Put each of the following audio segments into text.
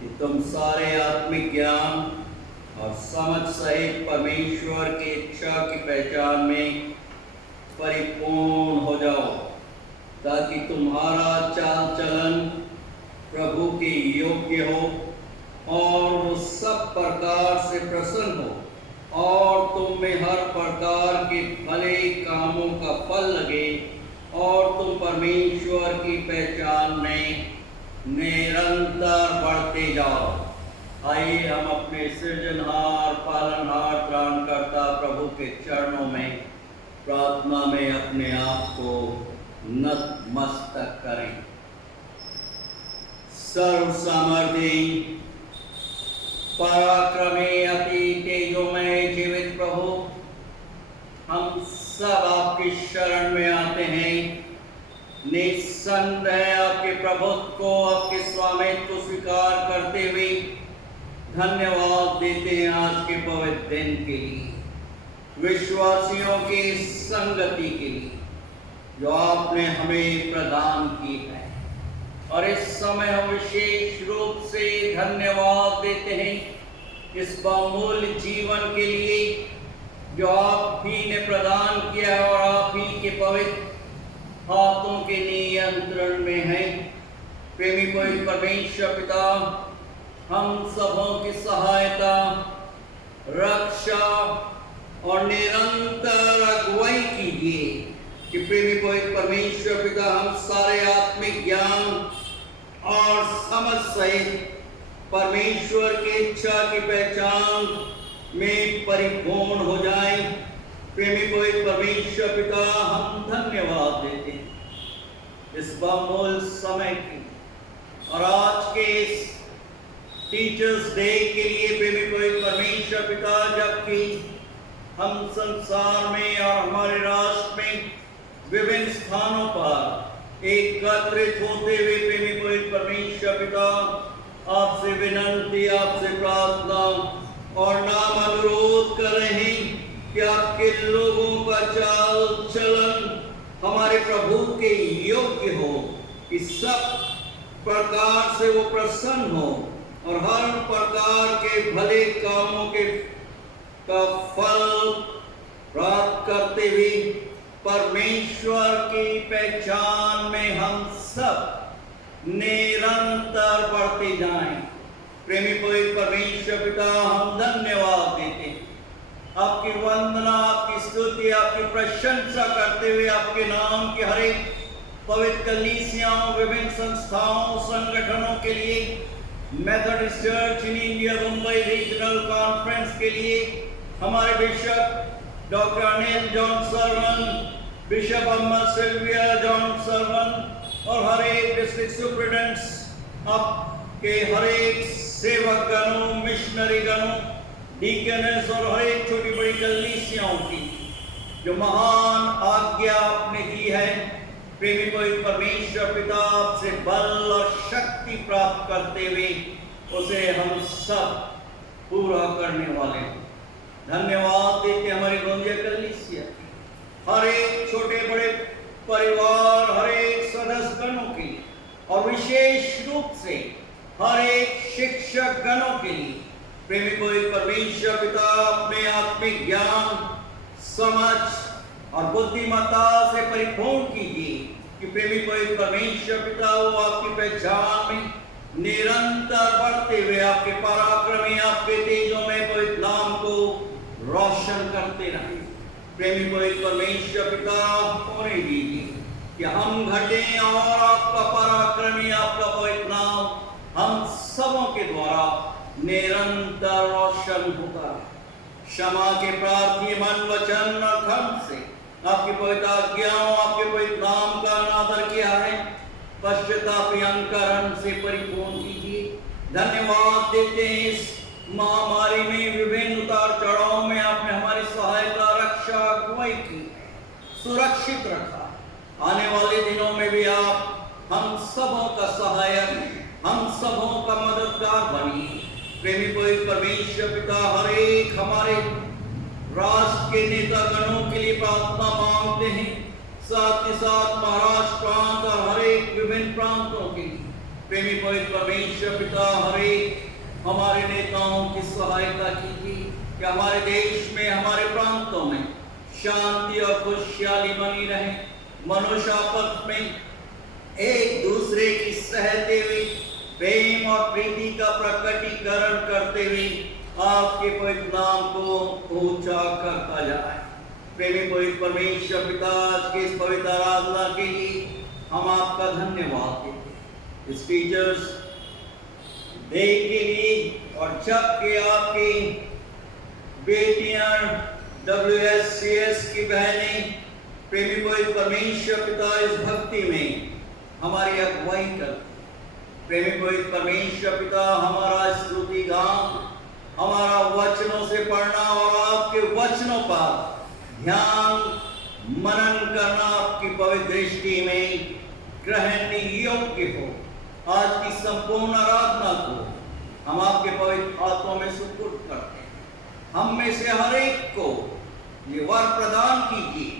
कि तुम सारे आत्मिक ज्ञान और समझ सहित परमेश्वर की इच्छा की पहचान में परिपूर्ण हो जाओ, ताकि तुम्हारा चाल चलन प्रभु के योग्य हो और वो सब प्रकार से प्रसन्न हो और तुम में हर प्रकार के भले कामों का फल लगे और तुम परमेश्वर की पहचान में निरंतर बढ़ते जाओ। आइए हम अपने सृजनहार पालनहार त्राणकर्ता प्रभु के चरणों में प्रार्थना में अपने आप को नतमस्तक करें। सर्व सामर्थी पराक्रमी अति तेजोमय जीवित प्रभु, हम सब आपकी शरण में आते हैं। निस्संदेह आपके प्रभुत्व को, आपके स्वामित्व को स्वीकार करते हुए धन्यवाद देते हैं आज के पवित्र दिन के लिए, विश्वासियों की संगति के लिए जो आपने हमें प्रदान की है। और इस समय हम विशेष रूप से धन्यवाद देते हैं इस बहुमूल्य जीवन के लिए जो आप ही ने प्रदान किया है और आप ही के पवित्र हाथों के नियंत्रण में है। प्रेमी पवित्र परमेश्वर पिता, हम सबों की सहायता, रक्षा और निरंतर अगुवाई कीजिए कि प्रेमी पवित्र परमेश्वर पिता हम सारे आत्मिक ज्ञान और समझ सहित परमेश्वर की इच्छा की पहचान में परिपूर्ण हो जाएं। प्रेमी पवित्र परमेश्वर पिता, हम धन्यवाद देते हैं इस बहुमूल्य समय की और आज के इस टीचर्स डे के लिए। प्रेमी पवित्र परमेश्वर पिता, जबकि हम संसार में और हमारे राष्ट्र में विभिन्न स्थानों पर एकत्रित होते हुए प्रेमी पवित्र परमेश्वर पिता आपसे विनंती, आपसे प्रार्थना और नाम अनुरोध कर रहे हैं कि आपके लोगों का चाल चलन हमारे प्रभु के योग्य हो, कि सब प्रकार से वो प्रसन्न हो और हर प्रकार के भले कामों के का फल प्राप्त करते हुए परमेश्वर की पहचान में हम सब निरंतर बढ़ते जाएं। प्रेमी पवित्र परमेश्वर पिता, हम धन्यवाद देते हैं, आपकी वंदना, आपकी स्तुति, आपकी प्रशंसा करते हुए आपके नाम की हर एक पवित्र कलीसियाओं, विभिन्न संस्थाओं, संगठनों के लिए, Methodist church in India Mumbai regional conference के लिए हमारे bishop doctor Anil John servant, bishop अम्मा सिल्विया जॉन सर्वन और हर एक डिस्ट्रिक्ट सुप्रिटेंडेंट्स, आपके हर एक सेवक गणों, मिशनरी गणों, डीकनेस और हर एक छोटी बड़ी कलीसियाओं की जो महान आज्ञा आपने दी है। प्रेमी पवित्र परमेश्वर पिता, आपसे बल और शक्ति प्राप्त करते हुए उसे हम सब पूरा करने वाले हैं। धन्यवाद देते हमारी गोंदिया कलीसिया, हर एक छोटे बड़े परिवार, हर एक सदस्य गणों के लिए और विशेष रूप से हर एक शिक्षक गणों के लिए। प्रेमी पवित्र परमेश्वर पिता, अपने आत्मिक ज्ञान, समझ और बुद्धिमत्ता से परिपूर्ण कीजिए कि प्रेमी पवित्र परमेश्वर पिता वो आपकी पहचान में निरंतर बढ़ते हुए आपके पराक्रमी, आपके तेजों में पवित्र नाम को रोशन करते रहे। प्रेमी पवित्र परमेश्वर पिता, होने दीजिए कि हम घटें और आपका पराक्रमी, आपका पवित्र नाम हम सबों के द्वारा निरंतर रोशन होता है। क्षमा के प्रार्थी मन, वचन और कर्म से आपकी पवित्र आज्ञाओं, आपके पवित्र नाम का अनादर किया है, पश्चातापी अंतकरण से परिपूर्ण कीजिए। धन्यवाद देते हैं इस महामारी में, विभिन्न उतार चढ़ाव में आपने हमारी सहायता, रक्षा, अगुवाई की, सुरक्षित रखा। आने वाले दिनों में भी आप हम सबों का सहायक, हम सबों का मददगार बनिए। प्रेमी पवित्र परमेश्वर पिता, हर एक हमारे राष्ट्र के नेता गणों के लिए प्रार्थना मांगते हैं, साथ ही साथ महाराष्ट्र प्रांत और हर एक विभिन्न प्रांतों के लिए। प्रेमी पवित्र परमेश्वर पिता, हर एक हमारे नेताओं की सहायता कीजिए कि हमारे देश में, हमारे प्रांतों में शांति और खुशहाली बनी रहे। मनुष्य आपस में एक दूसरे की सहते हुए प्रेम और प्रीति का प्रकटीकरण करते हुए आपके पवित्र नाम को ऊंचा करता जाए। प्रेमी पवित्र परमेश्वर पिता, आज के इस पवित्र आराधना के लिए हम आपका धन्यवाद देते हैं। इस टीचर्स डे के लिए और जबकि आपकी बेटियां WSCS की बहनें प्रेमी पवित्र परमेश्वर पिता इस भक्ति में हमारी अगुवाई करते। प्रेमी पवित्र परमेश्वर पिता, हमारा स्तुति गान, हमारा वचनों से पढ़ना और आपके वचनों पर ध्यान मनन करना आपकी पवित्र दृष्टि में ग्रहण योग्य हो। आज की संपूर्ण आराधना को हम आपके पवित्र हाथों में सुपुर्द करते हैं। हम में से हर एक को ये वर प्रदान कीजिए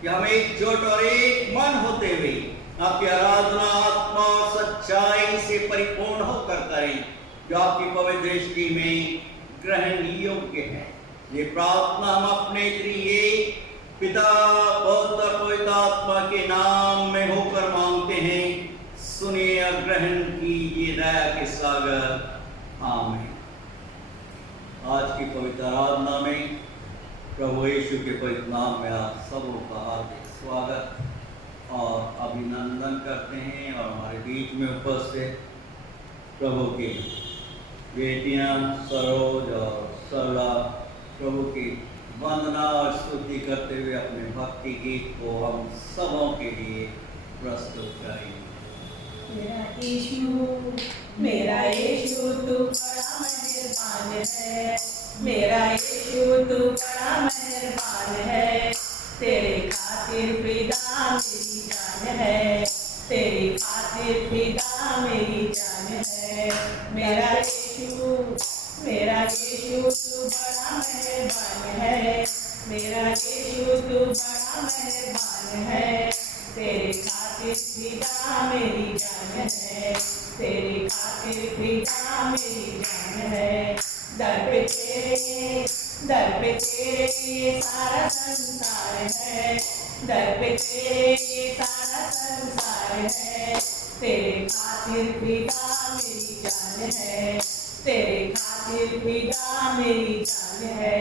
कि हम एकजुट और एक मन होते हुए आपकी आराधना आत्मा और सच्चाई से परिपूर्ण होकर करें, जो आपकी पवित्र दृष्टि में ग्रहण योग्य है। ये प्रार्थना हम अपने त्रिएक पिता, पुत्र और पवित्र आत्मा के नाम में होकर मांगते हैं। सुनिए और ग्रहण कीजिए दया के सागर। आमीन। आज की पवित्र आराधना में प्रभु यीशु के पवित्र नाम में आप सबों का हार्दिक स्वागत और अभिनंदन करते हैं। और हमारे बीच में उपस्थित प्रभु की बेटियां सरोज और सरला प्रभु की वंदना और स्तुति करते हुए अपने भक्ति गीत को हम सबों के लिए प्रस्तुत करेंगे। मेरा यीशु तू बड़ा मेहरबान है, मेरा यीशु तू बड़ा मेहरबान है। तेरे खातिर फिदा मेरी जान है, तेरी खातिर फिदा मेरी जान है। मेरा यीशु तू बड़ा मेहरबान है, मेरा यीशु तू बड़ा मेहरबान है। तेरे खातिर फिदा मेरी जान है, तेरे खातिर फिदा मेरी जान है। दर पे तेरे ये सारा संसार है, दर पे तेरे ये सारा संसार है। तेरे खातिर फिदा मेरी जान है, तेरे खातिर फिदा मेरी जान है।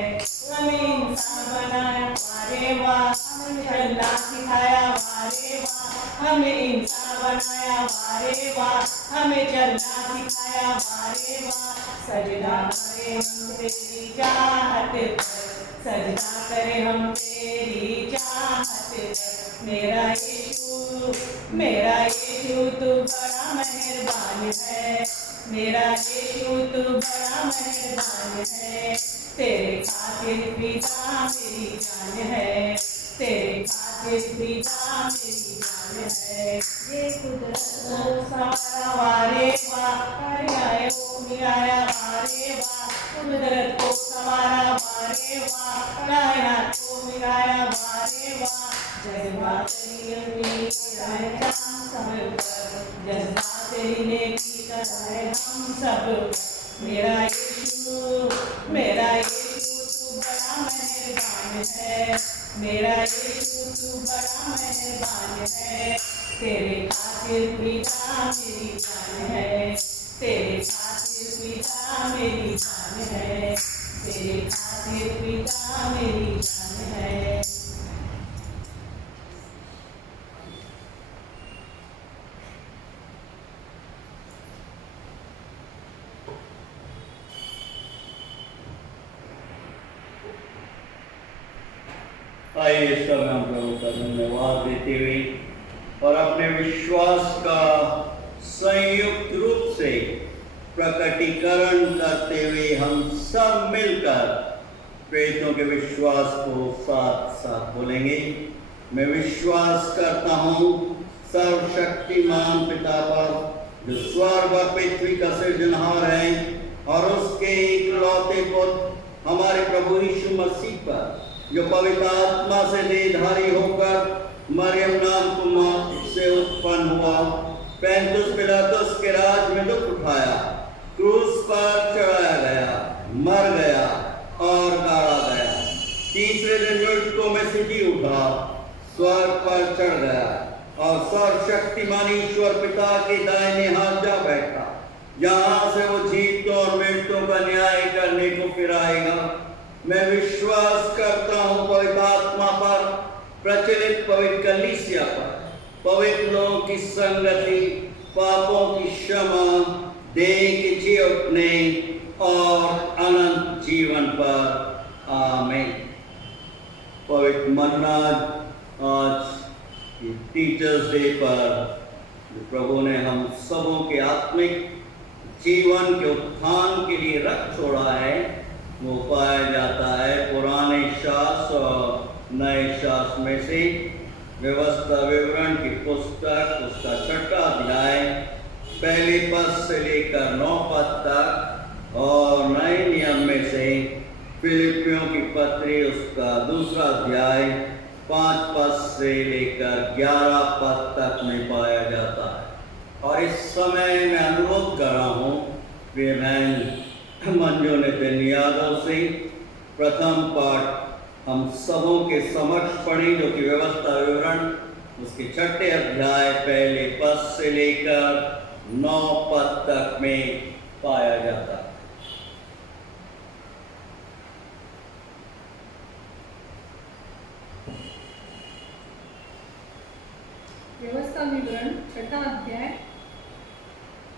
हमें इंसान बनाया वारे वाह, हमें चलना सिखाया वारे वाह। हमें इंसान बनाया वारे वाह, हमें चलना सिखाया वारे वाह। सजदा करे हम तेरी चाहत पर, सजदा करे हम तेरी चाहत पर। मेरा यीशु तू बड़ा मेहरबान है, मेरा यीशु तू बड़ा मेहरबान है। तेरे खातिर फिदा मेरी जान है, तेरे खातिर फिदा मेरी जान है। ये कुदरत को सवारा वारे वाह, आए वो मिलाया वारे वाह। कुदरत को सवारा वारे वाह, कायनात को मिलाया वारे वाह। जज्बा तेरी अम्मी कराए हम सब पर, जज्बा तेरी नेकी कराए हम सब पर। मेरा यीशु तू बड़ा मेहरबान है, मेरा यीशु तू बड़ा मेहरबान है। तेरे खातिर फिदा मेरी जान है, तेरे खातिर फिदा मेरी जान है, तेरे खातिर फिदा मेरी जान है। आइए इस समय हम प्रभु का धन्यवाद देते हुए और अपने विश्वास का संयुक्त रूप से प्रकटीकरण करते हुए हम सब मिलकर प्रेरितों के विश्वास को साथ साथ बोलेंगे। मैं विश्वास करता हूँ सर्वशक्तिमान पिता पर, जो स्वर्ग और पृथ्वी का सृजनहार है, और उसके इकलौते पुत्र हमारे प्रभु यीशु मसीह पर, जो पवित्र आत्मा से देहधारी होकर मरियम नाम कुमार से उत्पन्न हुआ, पैंतुस पिलातुस के राज में दुख उठाया, क्रूस पर चढ़ा स्वर्ग पर चढ़ गया और सर्वशक्तिमान ईश्वर पिता के दाहिने हाथ जा बैठा, जहां से वो जीवितों और मृतों का न्याय करने को फिर आएगा। मैं विश्वास करता हूँ पवित्र आत्मा पर, प्रचलित पवित्र कलीसिया पर, पवित्र लोगों की संगति, पापों की क्षमा, देह के जी उठने और अनंत जीवन पर। आमीन। पवित्र मन्ना आज टीचर्स डे पर जो प्रभु ने हम सबों के आत्मिक जीवन के उत्थान के लिए रख छोड़ा है, वो पाया जाता है पुराने शास्त्र और नए शास्त्र में से। व्यवस्था विवरण की पुस्तक, उसका 6वां अध्याय पहले पद से लेकर 9 पद तक, और नए नियम में से फिलिपियों की पत्री, उसका 2 अध्याय 5 पद से लेकर 11 पद तक में पाया जाता है। और इस समय मैं अनुरोध कर रहा हूँ मंजू नितिन यादव से प्रथम पाठ हम सबों के समक्ष पढ़ें, जो कि व्यवस्था विवरण उसके 6 अध्याय पहले पद से लेकर 9 पद तक में पाया जाता है। व्यवस्था विवरण 6वां अध्याय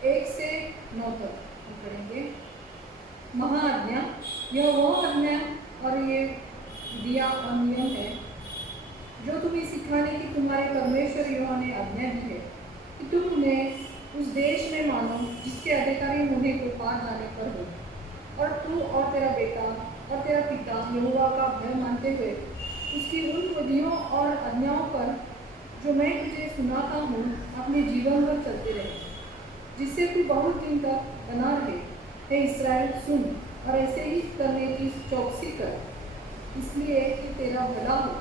1 से 9 तक पढ़ेंगे। महाआज्ञा, यह वो आज्ञा और ये दिया नियम है जो तुम्हें सिखाने की तुम्हारे परमेश्वर यहोवा ने आज्ञा दी है कि तुम उन्हें उस देश में मानो जिसके अधिकारी उन्हें को पार जाने पर हो, और तू और तेरा बेटा और तेरा पिता यहोवा का भय मानते हुए उसकी उन विधियों और आज्ञाओं पर जो मैं तुझे सुनाता हूँ अपने जीवन भर चलते रहे, जिससे तू बहुत दिन तक बना रहे। हे इस्राएल, सुन और ऐसे ही करने की चौकसी कर, इसलिए कि तेरा भला हो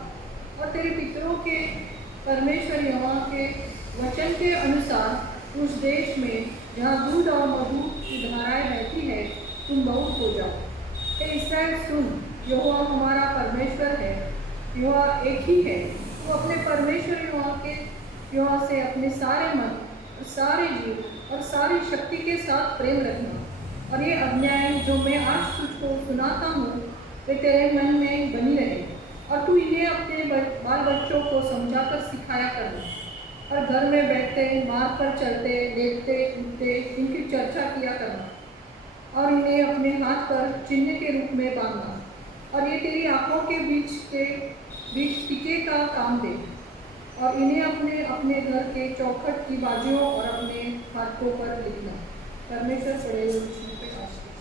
और तेरे पितरों के परमेश्वर यहोवा के वचन के अनुसार उस देश में जहाँ दूध और मधु की धाराएं बहती है तुम बहुत हो जाओ। हे इस्राएल, सुन, यहोवा हमारा परमेश्वर है, यहोवा एक ही है। तो अपने परमेश्वर यहोवा से अपने सारे मन और सारे जीव और सारी शक्ति के साथ प्रेम रखना, और ये आज्ञाएं जो मैं आज तुझको सुनाता हूँ वे तेरे मन में बनी रहे, और तू इन्हें अपने बाल बच्चों को समझाकर सिखाया करना, और घर में बैठते, मार्ग पर चलते, लेटते उठते इनकी चर्चा किया करना, और इन्हें अपने हाथ पर चिन्ह के रूप में बांधना, और ये तेरी आंखों के बीच टीके का काम दे, और इन्हें अपने अपने घर के चौखट की बाजुओं और अपने हाथों पर लिखना। परमेश्वर पड़े विष्णु पे आशीष।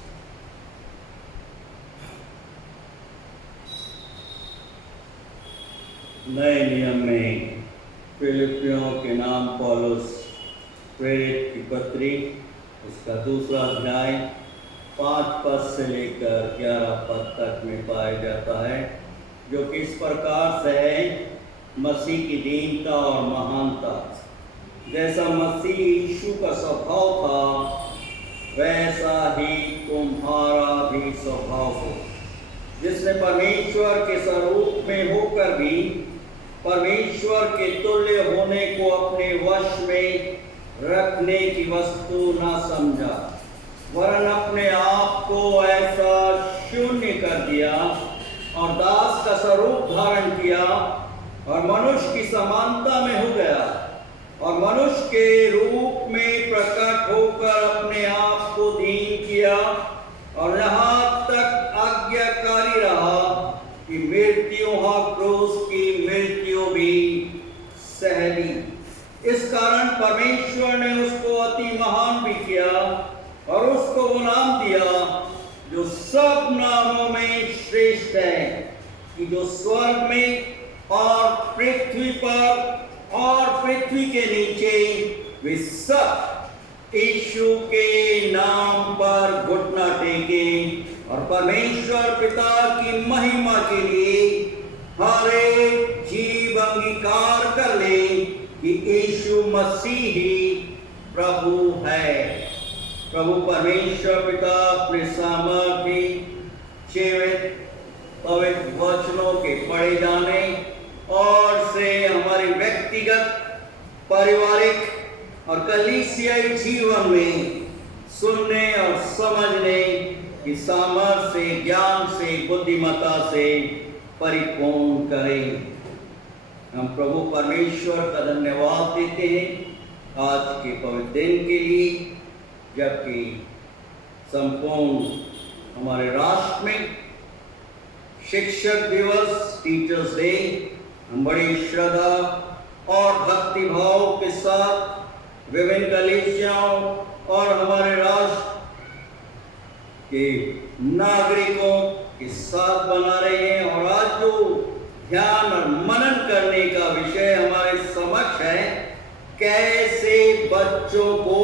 नए नियम में फिलिपियों के नाम पौलुस प्रेरित की पत्री, उसका 2 अध्याय 5 पद से लेकर 11 पद तक में पाया जाता है, जो कि इस प्रकार से है। मसीह की दीनता और महानता, जैसा मसीह यीशु का स्वभाव था वैसा ही तुम्हारा भी स्वभाव हो, जिसने परमेश्वर के स्वरूप में होकर भी परमेश्वर के तुल्य होने को अपने वश में रखने की वस्तु न समझा, वरन अपने आप को ऐसा शून्य कर दिया और दास का स्वरूप धारण किया, और मनुष्य की समानता में हो गया, और मनुष्य के रूप में प्रकट होकर अपने आप को दीन किया, और यहाँ तक आज्ञाकारी रहा कि मृत्यु क्रूस की मृत्यु भी सह ली। इस कारण परमेश्वर ने उसको अति महान भी किया और उसको वो नाम दिया जो सब नामों में श्रेष्ठ है, कि जो स्वर्ग में और पृथ्वी पर और पृथ्वी के नीचे वे सब यीशु के नाम पर घुटना टेके और परमेश्वर पिता की महिमा के लिए हर एक जीव अंगीकार कर ले कि यीशु मसीह ही प्रभु है। प्रभु परमेश्वर पिता अपने सामर्थ्य जीवित पवित्र वचनों के पढ़े जाने और से पारिवारिक और कलीसियाई जीवन में सुनने और समझने की सामर्थ्य, ज्ञान से, बुद्धिमत्ता से परिपूर्ण करें। हम प्रभु परमेश्वर का धन्यवाद देते हैं आज के पवित्र दिन के लिए, जबकि संपूर्ण हमारे राष्ट्र में शिक्षक दिवस, टीचर्स डे, हम बड़ी श्रद्धा और भक्ति भाव के साथ विभिन्न कलीसियाओं और हमारे राष्ट्र के नागरिकों के साथ बना रहे हैं। और आज जो ध्यान और मनन करने का विषय हमारे समक्ष है, कैसे बच्चों को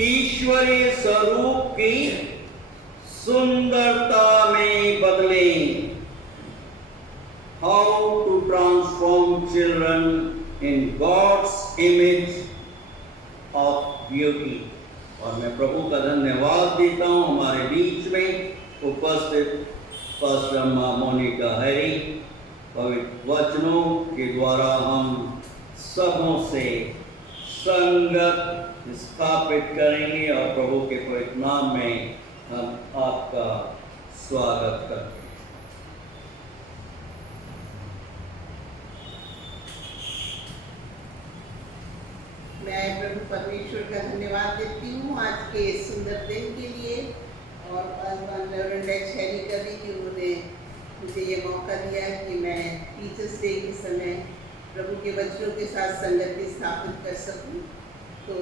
ईश्वरीय स्वरूप की सुंदरता में बदलें। How to transform children in God's image of beauty। और मैं प्रभु का धन्यवाद देता हूँ हमारे बीच में उपस्थित पास्टर मोनिका हैरी पवित्र वचनों के द्वारा हम सबों से संगत स्थापित करेंगे और प्रभु के पवित्र नाम में हम आपका स्वागत करते हैं। मैं प्रभु परमेश्वर का धन्यवाद देती हूँ आज के सुंदर दिन के लिए, और रेवरेंड हैरी का भी कि उन्होंने मुझे ये मौका दिया कि मैं टीचर्स डे के समय प्रभु के वचनों के साथ संगति स्थापित कर सकूं। तो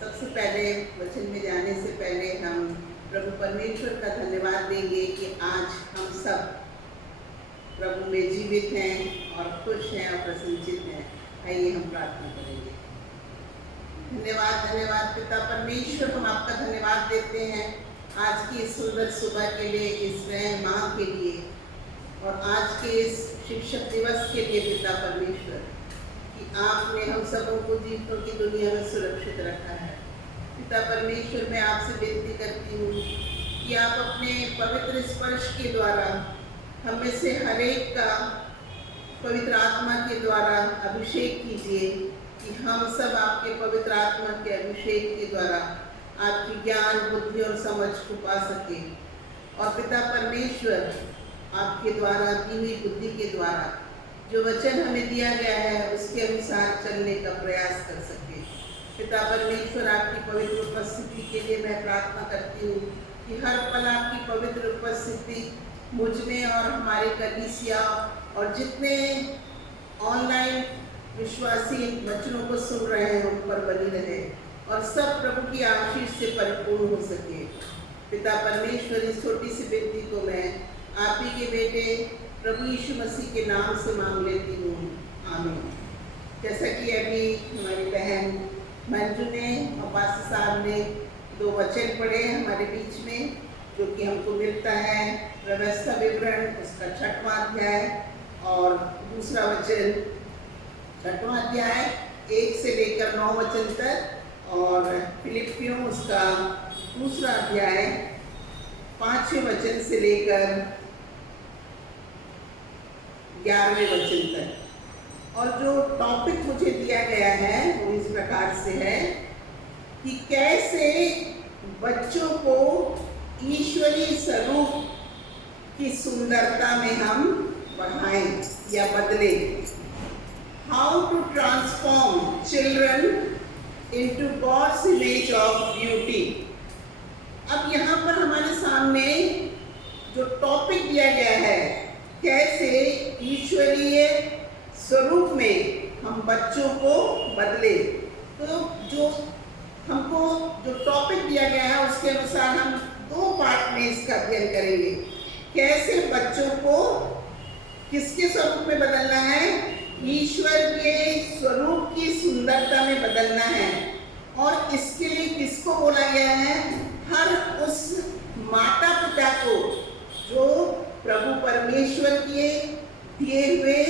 सबसे पहले वचन में जाने से पहले हम प्रभु परमेश्वर का धन्यवाद देंगे कि आज हम सब प्रभु में जीवित हैं और खुश हैं और प्रसन्नचित हैं। आइए हम प्रार्थना करेंगे। धन्यवाद धन्यवाद पिता परमेश्वर, हम आपका धन्यवाद देते हैं आज की इस सुंदर सुबह के लिए, इस नए माह के लिए और आज के इस शिक्षक दिवस के लिए पिता परमेश्वर, कि आपने हम सबों को जीवों की दुनिया में सुरक्षित रखा है। पिता परमेश्वर, मैं आपसे विनती करती हूँ कि आप अपने पवित्र स्पर्श के द्वारा हम में से हर एक का पवित्र आत्मा के द्वारा अभिषेक कीजिए, कि हम सब आपके पवित्र आत्मा के अभिषेक के द्वारा आपकी ज्ञान, बुद्धि और समझ को पा सके। और पिता परमेश्वर, आपके द्वारा दी हुई बुद्धि के द्वारा जो वचन हमें दिया गया है उसके अनुसार चलने का प्रयास कर सके। पिता परमेश्वर, आपकी पवित्र उपस्थिति के लिए मैं प्रार्थना करती हूँ कि हर पल आपकी पवित्र उपस्थिति मुझ में और हमारे कलीसिया और जितने ऑनलाइन विश्वासी वचनों को सुन रहे हैं उन पर बनी रहे और सब प्रभु की आशीष से परिपूर्ण हो सके। पिता परमेश्वर, इस छोटी सी विनती को मैं आप ही के बेटे प्रभु यीशु मसीह के नाम से मांग लेती हूँ, आमीन। जैसा कि अभी हमारी बहन मंजू ने और पास्टर साहब ने दो वचन पढ़े हमारे बीच में, जो कि हमको मिलता है व्यवस्था विवरण उसका 6वां अध्याय और दूसरा वचन 6वां अध्याय 1 से लेकर 9 वचन तक, और फिलिपियों उसका दूसरा अध्याय 5वें वचन से लेकर 11वें वचन तक। और जो टॉपिक मुझे दिया गया है वो इस प्रकार से है कि कैसे बच्चों को ईश्वरीय स्वरूप की सुंदरता में हम बढ़ाएं या बदलें। How to transform children into God's image of beauty. अब यहाँ पर हमारे सामने जो टॉपिक दिया गया है, कैसे ईश्वरीय स्वरूप में हम बच्चों को बदले, तो जो हमको जो टॉपिक दिया गया है उसके अनुसार हम 2 पार्ट में इसका अध्ययन करेंगे। कैसे बच्चों को किसके स्वरूप में बदलना है, ईश्वर के स्वरूप की सुंदरता में बदलना है। और इसके लिए किसको बोला गया है, हर उस माता पिता को जो प्रभु परमेश्वर के दिए हुए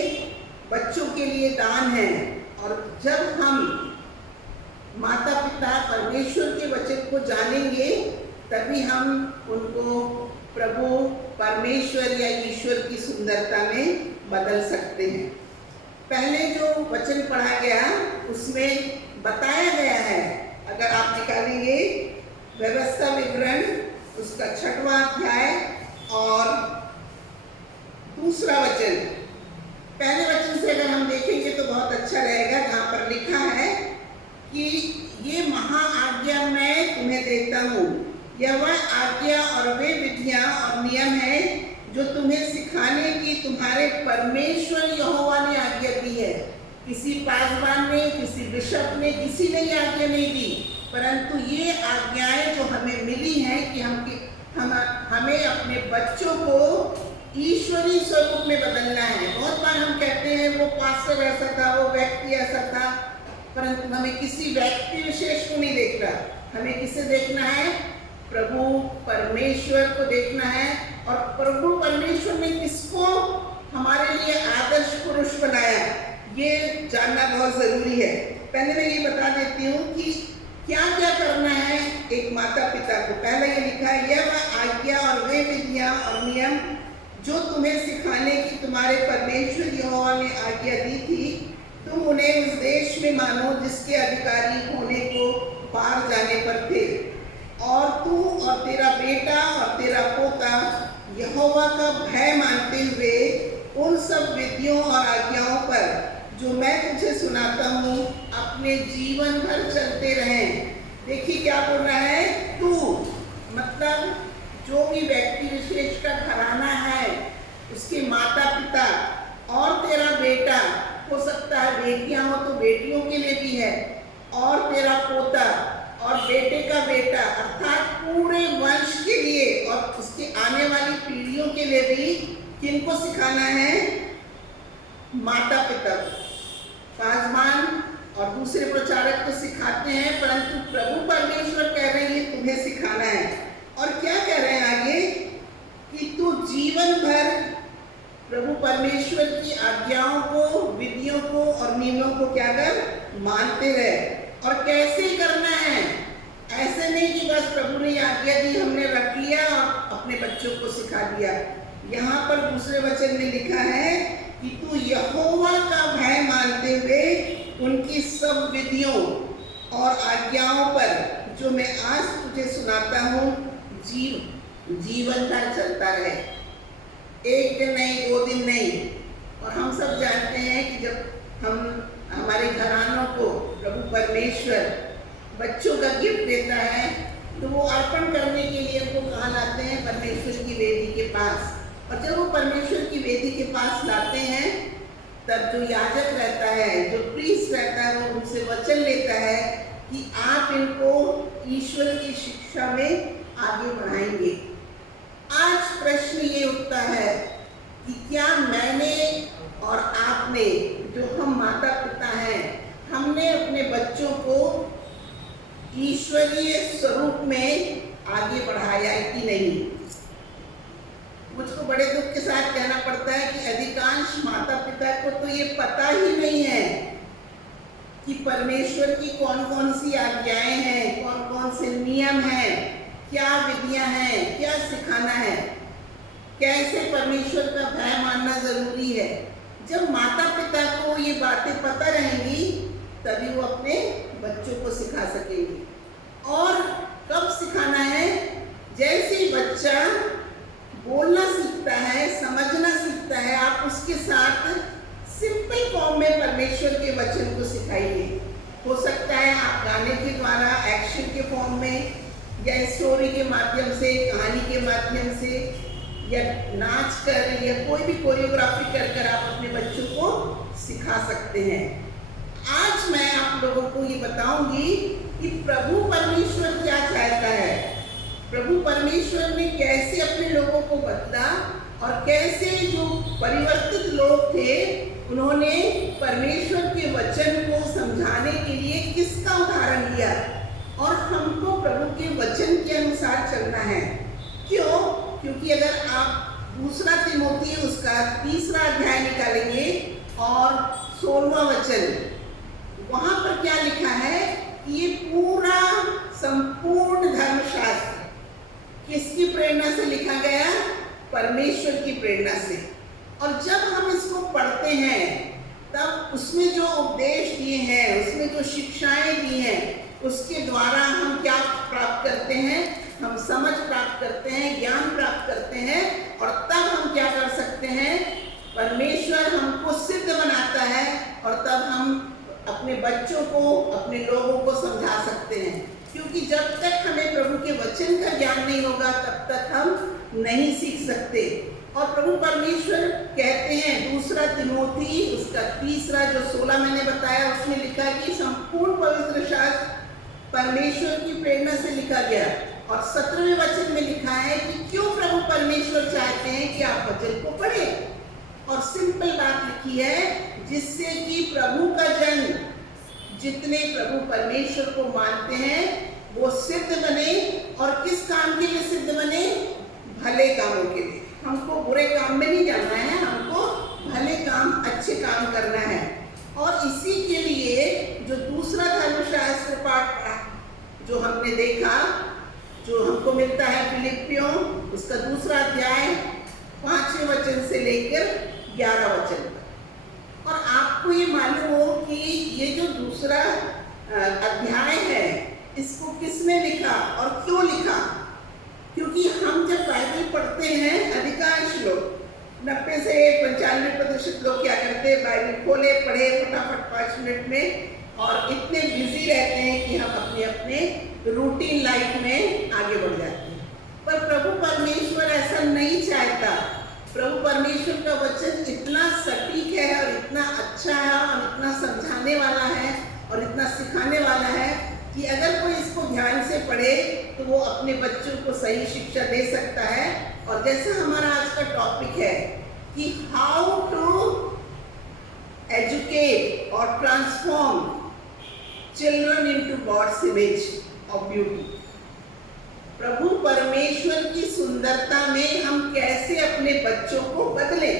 बच्चों के लिए दान है। और जब हम माता पिता परमेश्वर के वचन को जानेंगे तभी हम उनको प्रभु परमेश्वर या ईश्वर की सुंदरता में बदल सकते हैं। पहले जो वचन पढ़ा गया उसमें बताया गया है, अगर आप निकालेंगे व्यवस्था विवरण उसका 6वां अध्याय और दूसरा वचन, पहले वचन से अगर हम देखेंगे तो बहुत अच्छा रहेगा, जहाँ पर लिखा है कि ये महाआज्ञा मैं तुम्हें देता हूँ, यह वह आज्ञा और वे विधियाँ और नियम है जो तुम्हें सिखाने की तुम्हारे परमेश्वर यहोवा ने आज्ञा दी है। किसी पासवान ने, किसी बिशप ने, किसी ने ये आज्ञा नहीं दी, परंतु ये आज्ञाएं जो हमें मिली हैं कि हमें अपने बच्चों को ईश्वरीय स्वरूप में बदलना है। बहुत बार हम कहते हैं वो पास्टर ऐसा था, वो व्यक्ति ऐसा था, परंतु हमें किसी व्यक्ति विशेष को नहीं देखना, हमें किसे देखना है? प्रभु परमेश्वर को देखना है। और प्रभु परमेश्वर ने किसको हमारे लिए आदर्श पुरुष बनाया, ये जानना बहुत जरूरी है। पहले मैं ये बता देती हूँ कि क्या क्या करना है एक माता पिता को। पहले ये लिखा है, यह वह आज्ञा और वे विधियाँ और नियम जो तुम्हें सिखाने की तुम्हारे परमेश्वर यहोवा ने आज्ञा दी थी, तुम उन्हें उस देश में मानो जिसके अधिकारी होने को पार जाने पर थे, और तू और तेरा बेटा और तेरा पोता यहोवा का भय मानते हुए उन सब विधियों और आज्ञाओं पर जो मैं तुझे सुनाता हूँ अपने जीवन भर चलते रहें। देखिए क्या बोल रहा है, तू मतलब जो भी व्यक्ति विशेष का घराना है, उसके माता पिता और तेरा बेटा, हो सकता है बेटियां हो तो बेटियों के लिए भी है, और तेरा पोता और बेटे का बेटा, अर्थात पूरे वंश के लिए और उसके आने वाली पीढ़ियों के लिए भी किनको सिखाना है? माता पिता, पासवान और दूसरे प्रचारक तो सिखाते हैं, परंतु प्रभु परमेश्वर कह रहे हैं तुम्हें सिखाना है। और क्या कह रहे हैं आगे कि तू जीवन भर प्रभु परमेश्वर की आज्ञाओं को, विधियों को और नियमों को क्या कर? मानते रहे। और कैसे करना है? ऐसे नहीं कि बस प्रभु ने आज्ञा दी, हमने रख लिया और अपने बच्चों को सिखा दिया। यहाँ पर दूसरे वचन में लिखा है कि तू यहोवा का भय मानते हुए उनकी सब विधियों और आज्ञाओं पर जो मैं आज तुझे सुनाता हूँ जीवन भर चलता रहे। एक दिन नहीं, 2 दिन नहीं। और हम सब जानते हैं कि जब हम हमारे घरानों को प्रभु परमेश्वर बच्चों का गिफ्ट देता है तो वो अर्पण करने के लिए उनको कहाँ लाते हैं? परमेश्वर की वेदी के पास। और जब वो परमेश्वर की वेदी के पास लाते हैं तब जो याजक रहता है, जो प्रीस्ट रहता है, वो उनसे वचन लेता है कि आप इनको ईश्वर की शिक्षा में आगे बढ़ाएंगे। आज प्रश्न ये उठता है कि क्या मैंने और आपने, जो हम माता पिता हैं, हमने अपने बच्चों को ईश्वरीय स्वरूप में आगे बढ़ाया कि नहीं? मुझको बड़े दुख के साथ कहना पड़ता है कि अधिकांश माता पिता को तो ये पता ही नहीं है कि परमेश्वर की कौन कौन सी आज्ञाएं हैं, कौन कौन से नियम हैं, क्या विधियां हैं, क्या सिखाना है, कैसे परमेश्वर का भय मानना जरूरी है। जब माता पिता को ये बातें पता रहेंगी तभी वो अपने बच्चों को सिखा सकेंगे। और कब सिखाना है? जैसे ही बच्चा बोलना सीखता है, समझना सीखता है, आप उसके साथ सिंपल फॉर्म में परमेश्वर के वचन को सिखाइए। हो सकता है आप गाने के द्वारा, एक्शन के फॉर्म में, या स्टोरी के माध्यम से, कहानी के माध्यम से, या नाच कर, या कोई भी कोरियोग्राफी कर आप अपने बच्चों को सिखा सकते हैं। आज मैं आप लोगों को ये बताऊंगी कि प्रभु परमेश्वर क्या चाहता है, प्रभु परमेश्वर ने कैसे अपने लोगों को बदला, और कैसे जो परिवर्तित लोग थे उन्होंने परमेश्वर के वचन को समझाने के लिए किसका उदाहरण लिया, और हमको प्रभु के वचन के अनुसार चलना है। क्यों? क्योंकि अगर आप 2 तिमोथी उसका 3 अध्याय निकालेंगे और 16वां वचन, वहां पर क्या लिखा है कि ये पूरा संपूर्ण धर्मशास्त्र किसकी प्रेरणा से लिखा गया? परमेश्वर की प्रेरणा से। और जब हम इसको पढ़ते हैं तब उसमें जो उपदेश दिए हैं, उसमें जो शिक्षाएं दी हैं, उसके द्वारा हम क्या प्राप्त करते हैं? हम समझ प्राप्त करते हैं, ज्ञान प्राप्त करते हैं, और तब हम क्या कर सकते हैं? परमेश्वर हमको सिद्ध बनाता है, और तब हम अपने बच्चों को, अपने लोगों को समझा सकते हैं। क्योंकि जब तक हमें प्रभु के वचन का ज्ञान नहीं होगा, तब तक हम नहीं सीख सकते। और प्रभु परमेश्वर कहते हैं, 2 तिमोथी उसका 3 जो 16 मैंने बताया, उसमें लिखा कि संपूर्ण पवित्र शास्त्र परमेश्वर की प्रेरणा से लिखा गया। और 17वें वचन में लिखा है कि क्यों प्रभु परमेश्वर चाहते हैं कि आप वचन को पढ़ें। और सिंपल बात लिखी है, जिससे कि प्रभु का जन, जितने प्रभु परमेश्वर को मानते हैं, वो सिद्ध बने। और किस काम के लिए सिद्ध बने? भले कामों के लिए। हमको बुरे काम में नहीं जाना है, हमको भले काम, अच्छे काम करना है। और इसी के लिए जो दूसरा धर्मशास्त्र पाठ जो हमने देखा, जो हमको मिलता है फिलिपियों उसका 2 अध्याय 5वें वचन से लेकर 11 वचन तक। और आपको ये मालूम हो कि ये जो दूसरा अध्याय है, इसको किसने लिखा और क्यों लिखा? क्योंकि हम जब बाइबल पढ़ते हैं, अधिकांश लोग 90 से 95% लोग क्या करते हैं? बाइबल खोले, पढ़े फटाफट 5 मिनट में, और इतने बिजी रहते हैं कि हम अपने अपने रूटीन लाइफ में आगे बढ़ जाते हैं। पर प्रभु परमेश्वर ऐसा नहीं चाहता। प्रभु परमेश्वर का वचन इतना सटीक है, और इतना अच्छा है, और इतना समझाने वाला है, और इतना सिखाने वाला है कि अगर कोई इसको ध्यान से पढ़े तो वो अपने बच्चों को सही शिक्षा दे सकता है। और जैसा हमारा आज का टॉपिक है कि हाउ टू एजुकेट और transform children into God's image of beauty. प्रभु परमेश्वर की सुंदरता में हम कैसे अपने बच्चों को बदलें,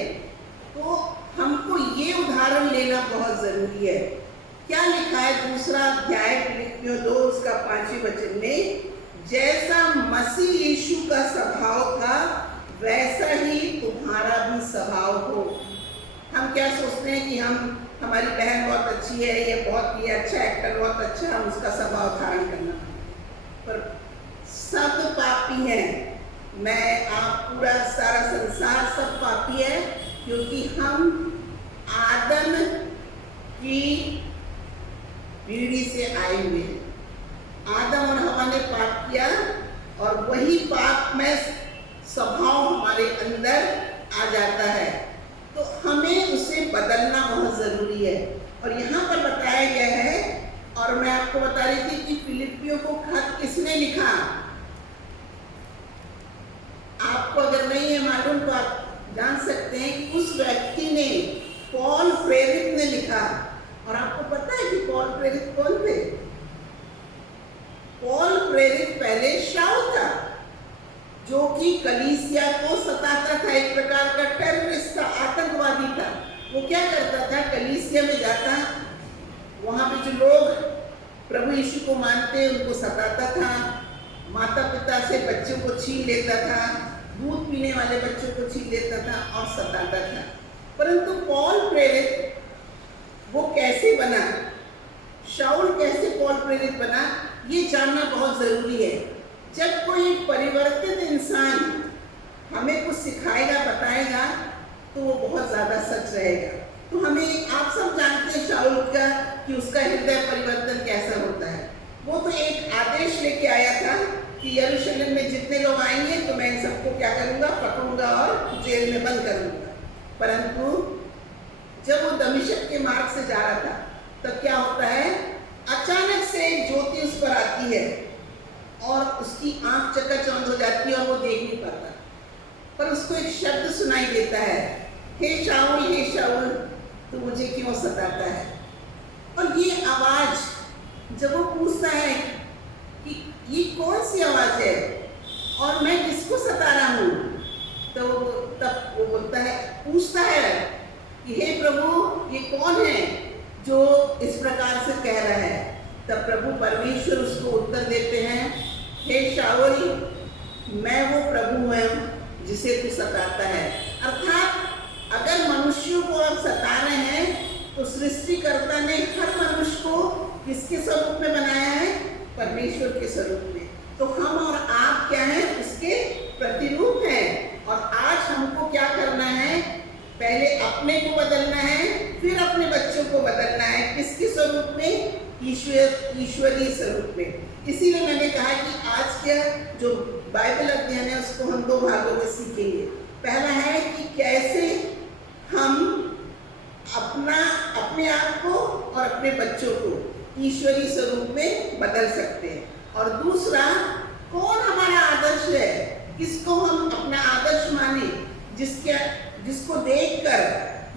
तो हमको ये उदाहरण लेना बहुत जरूरी है। क्या लिखा है 2 अध्याय फिलिपियों 2 उसका 5वें वचन में? जैसा मसीह यीशु का स्वभाव था, वैसा ही तुम्हारा भी स्वभाव हो। हम क्या सोचते हैं कि हमारी बहन बहुत अच्छी है, ये बहुत ही अच्छा एक्टर, बहुत अच्छा, हम उसका स्वभाव धारण करना। पर सब पापी हैं, मैं, आप, पूरा सारा संसार सब पापी है, क्योंकि हम आदम की पीढ़ी से आए हुए हैं। आदम और हवा ने पाप किया, और वही पाप में स्वभाव हमारे अंदर आ जाता है। तो हमें उसे बदलना बहुत जरूरी है। और यहाँ पर बताया गया है, और मैं आपको बता रही थी कि फिलिपियों को खत किसने लिखा? आपको अगर नहीं है मालूम तो आप जान सकते हैं कि उस व्यक्ति ने, पौल प्रेरित ने लिखा। और आपको पता है कि पौल प्रेरित कौन थे? पौल प्रेरित पहले शाऊल था, जो कि कलीसिया को सताता था, एक प्रकार का टेररिस्ट था, आतंकवादी था। वो क्या करता था? कलीसिया में जाता, वहां पे जो लोग प्रभु यीशु को मानते उनको सताता था, माता पिता से बच्चों को छीन लेता था, दूध पीने वाले बच्चों को छीन लेता था और सताता था। परंतु पौल प्रेरित वो कैसे बना, शाऊल कैसे पौल प्रेरित बना, ये जानना बहुत जरूरी है। जब कोई परिवर्तित इंसान हमें कुछ सिखाएगा, बताएगा, तो वो बहुत ज्यादा सच रहेगा। तो हमें, आप सब जानते हैं शाऊल का कि उसका हृदय परिवर्तन कैसा होता है। वो तो एक आदेश लेके आया था कि यरूशलेम में जितने लोग आएंगे तो मैं इन सबको क्या करूंगा? पकड़ूंगा और जेल में बंद करूंगा। परंतु जब वो दमिश्क के मार्ग से जा रहा था, तब क्या होता है? अचानक से एक ज्योति उस पर आती है, और उसकी आंख चकाचौंध हो जाती है, और वो देख नहीं पाता। पर उसको एक शब्द सुनाई देता है, हे शाऊल, तू मुझे क्यों सताता है? और ये आवाज जब वो पूछता है कि ये कौन सी आवाज है और मैं किसको सता रहा हूँ, तो तब वो बोलता है, पूछता है कि हे प्रभु, ये कौन है जो इस प्रकार से कह रहा है? तब प्रभु परमेश्वर उसको उत्तर देते हैं, हे शाऊल, मैं वो प्रभु हूँ जिसे तू सताता है। अर्थात अगर मनुष्यों को आप सता रहे हैं तो सृष्टिकर्ता ने हर मनुष्य को किसके स्वरूप में बनाया है? परमेश्वर के स्वरूप में। तो हम और आप क्या हैं? उसके प्रतिरूप हैं। और आज हमको क्या करना है? पहले अपने को बदलना है, फिर अपने बच्चों को बदलना है। किसके स्वरूप में? ईश्वरीय स्वरूप में। इसीलिए मैंने कहा कि आज का जो बाइबल अध्ययन है उसको हम 2 भागों में सीखेंगे। पहला है कि कैसे हम अपने आप को और अपने बच्चों को ईश्वरीय स्वरूप में बदल सकते हैं। और दूसरा, कौन हमारा आदर्श है, किसको हम अपना आदर्श माने, जिसको देखकर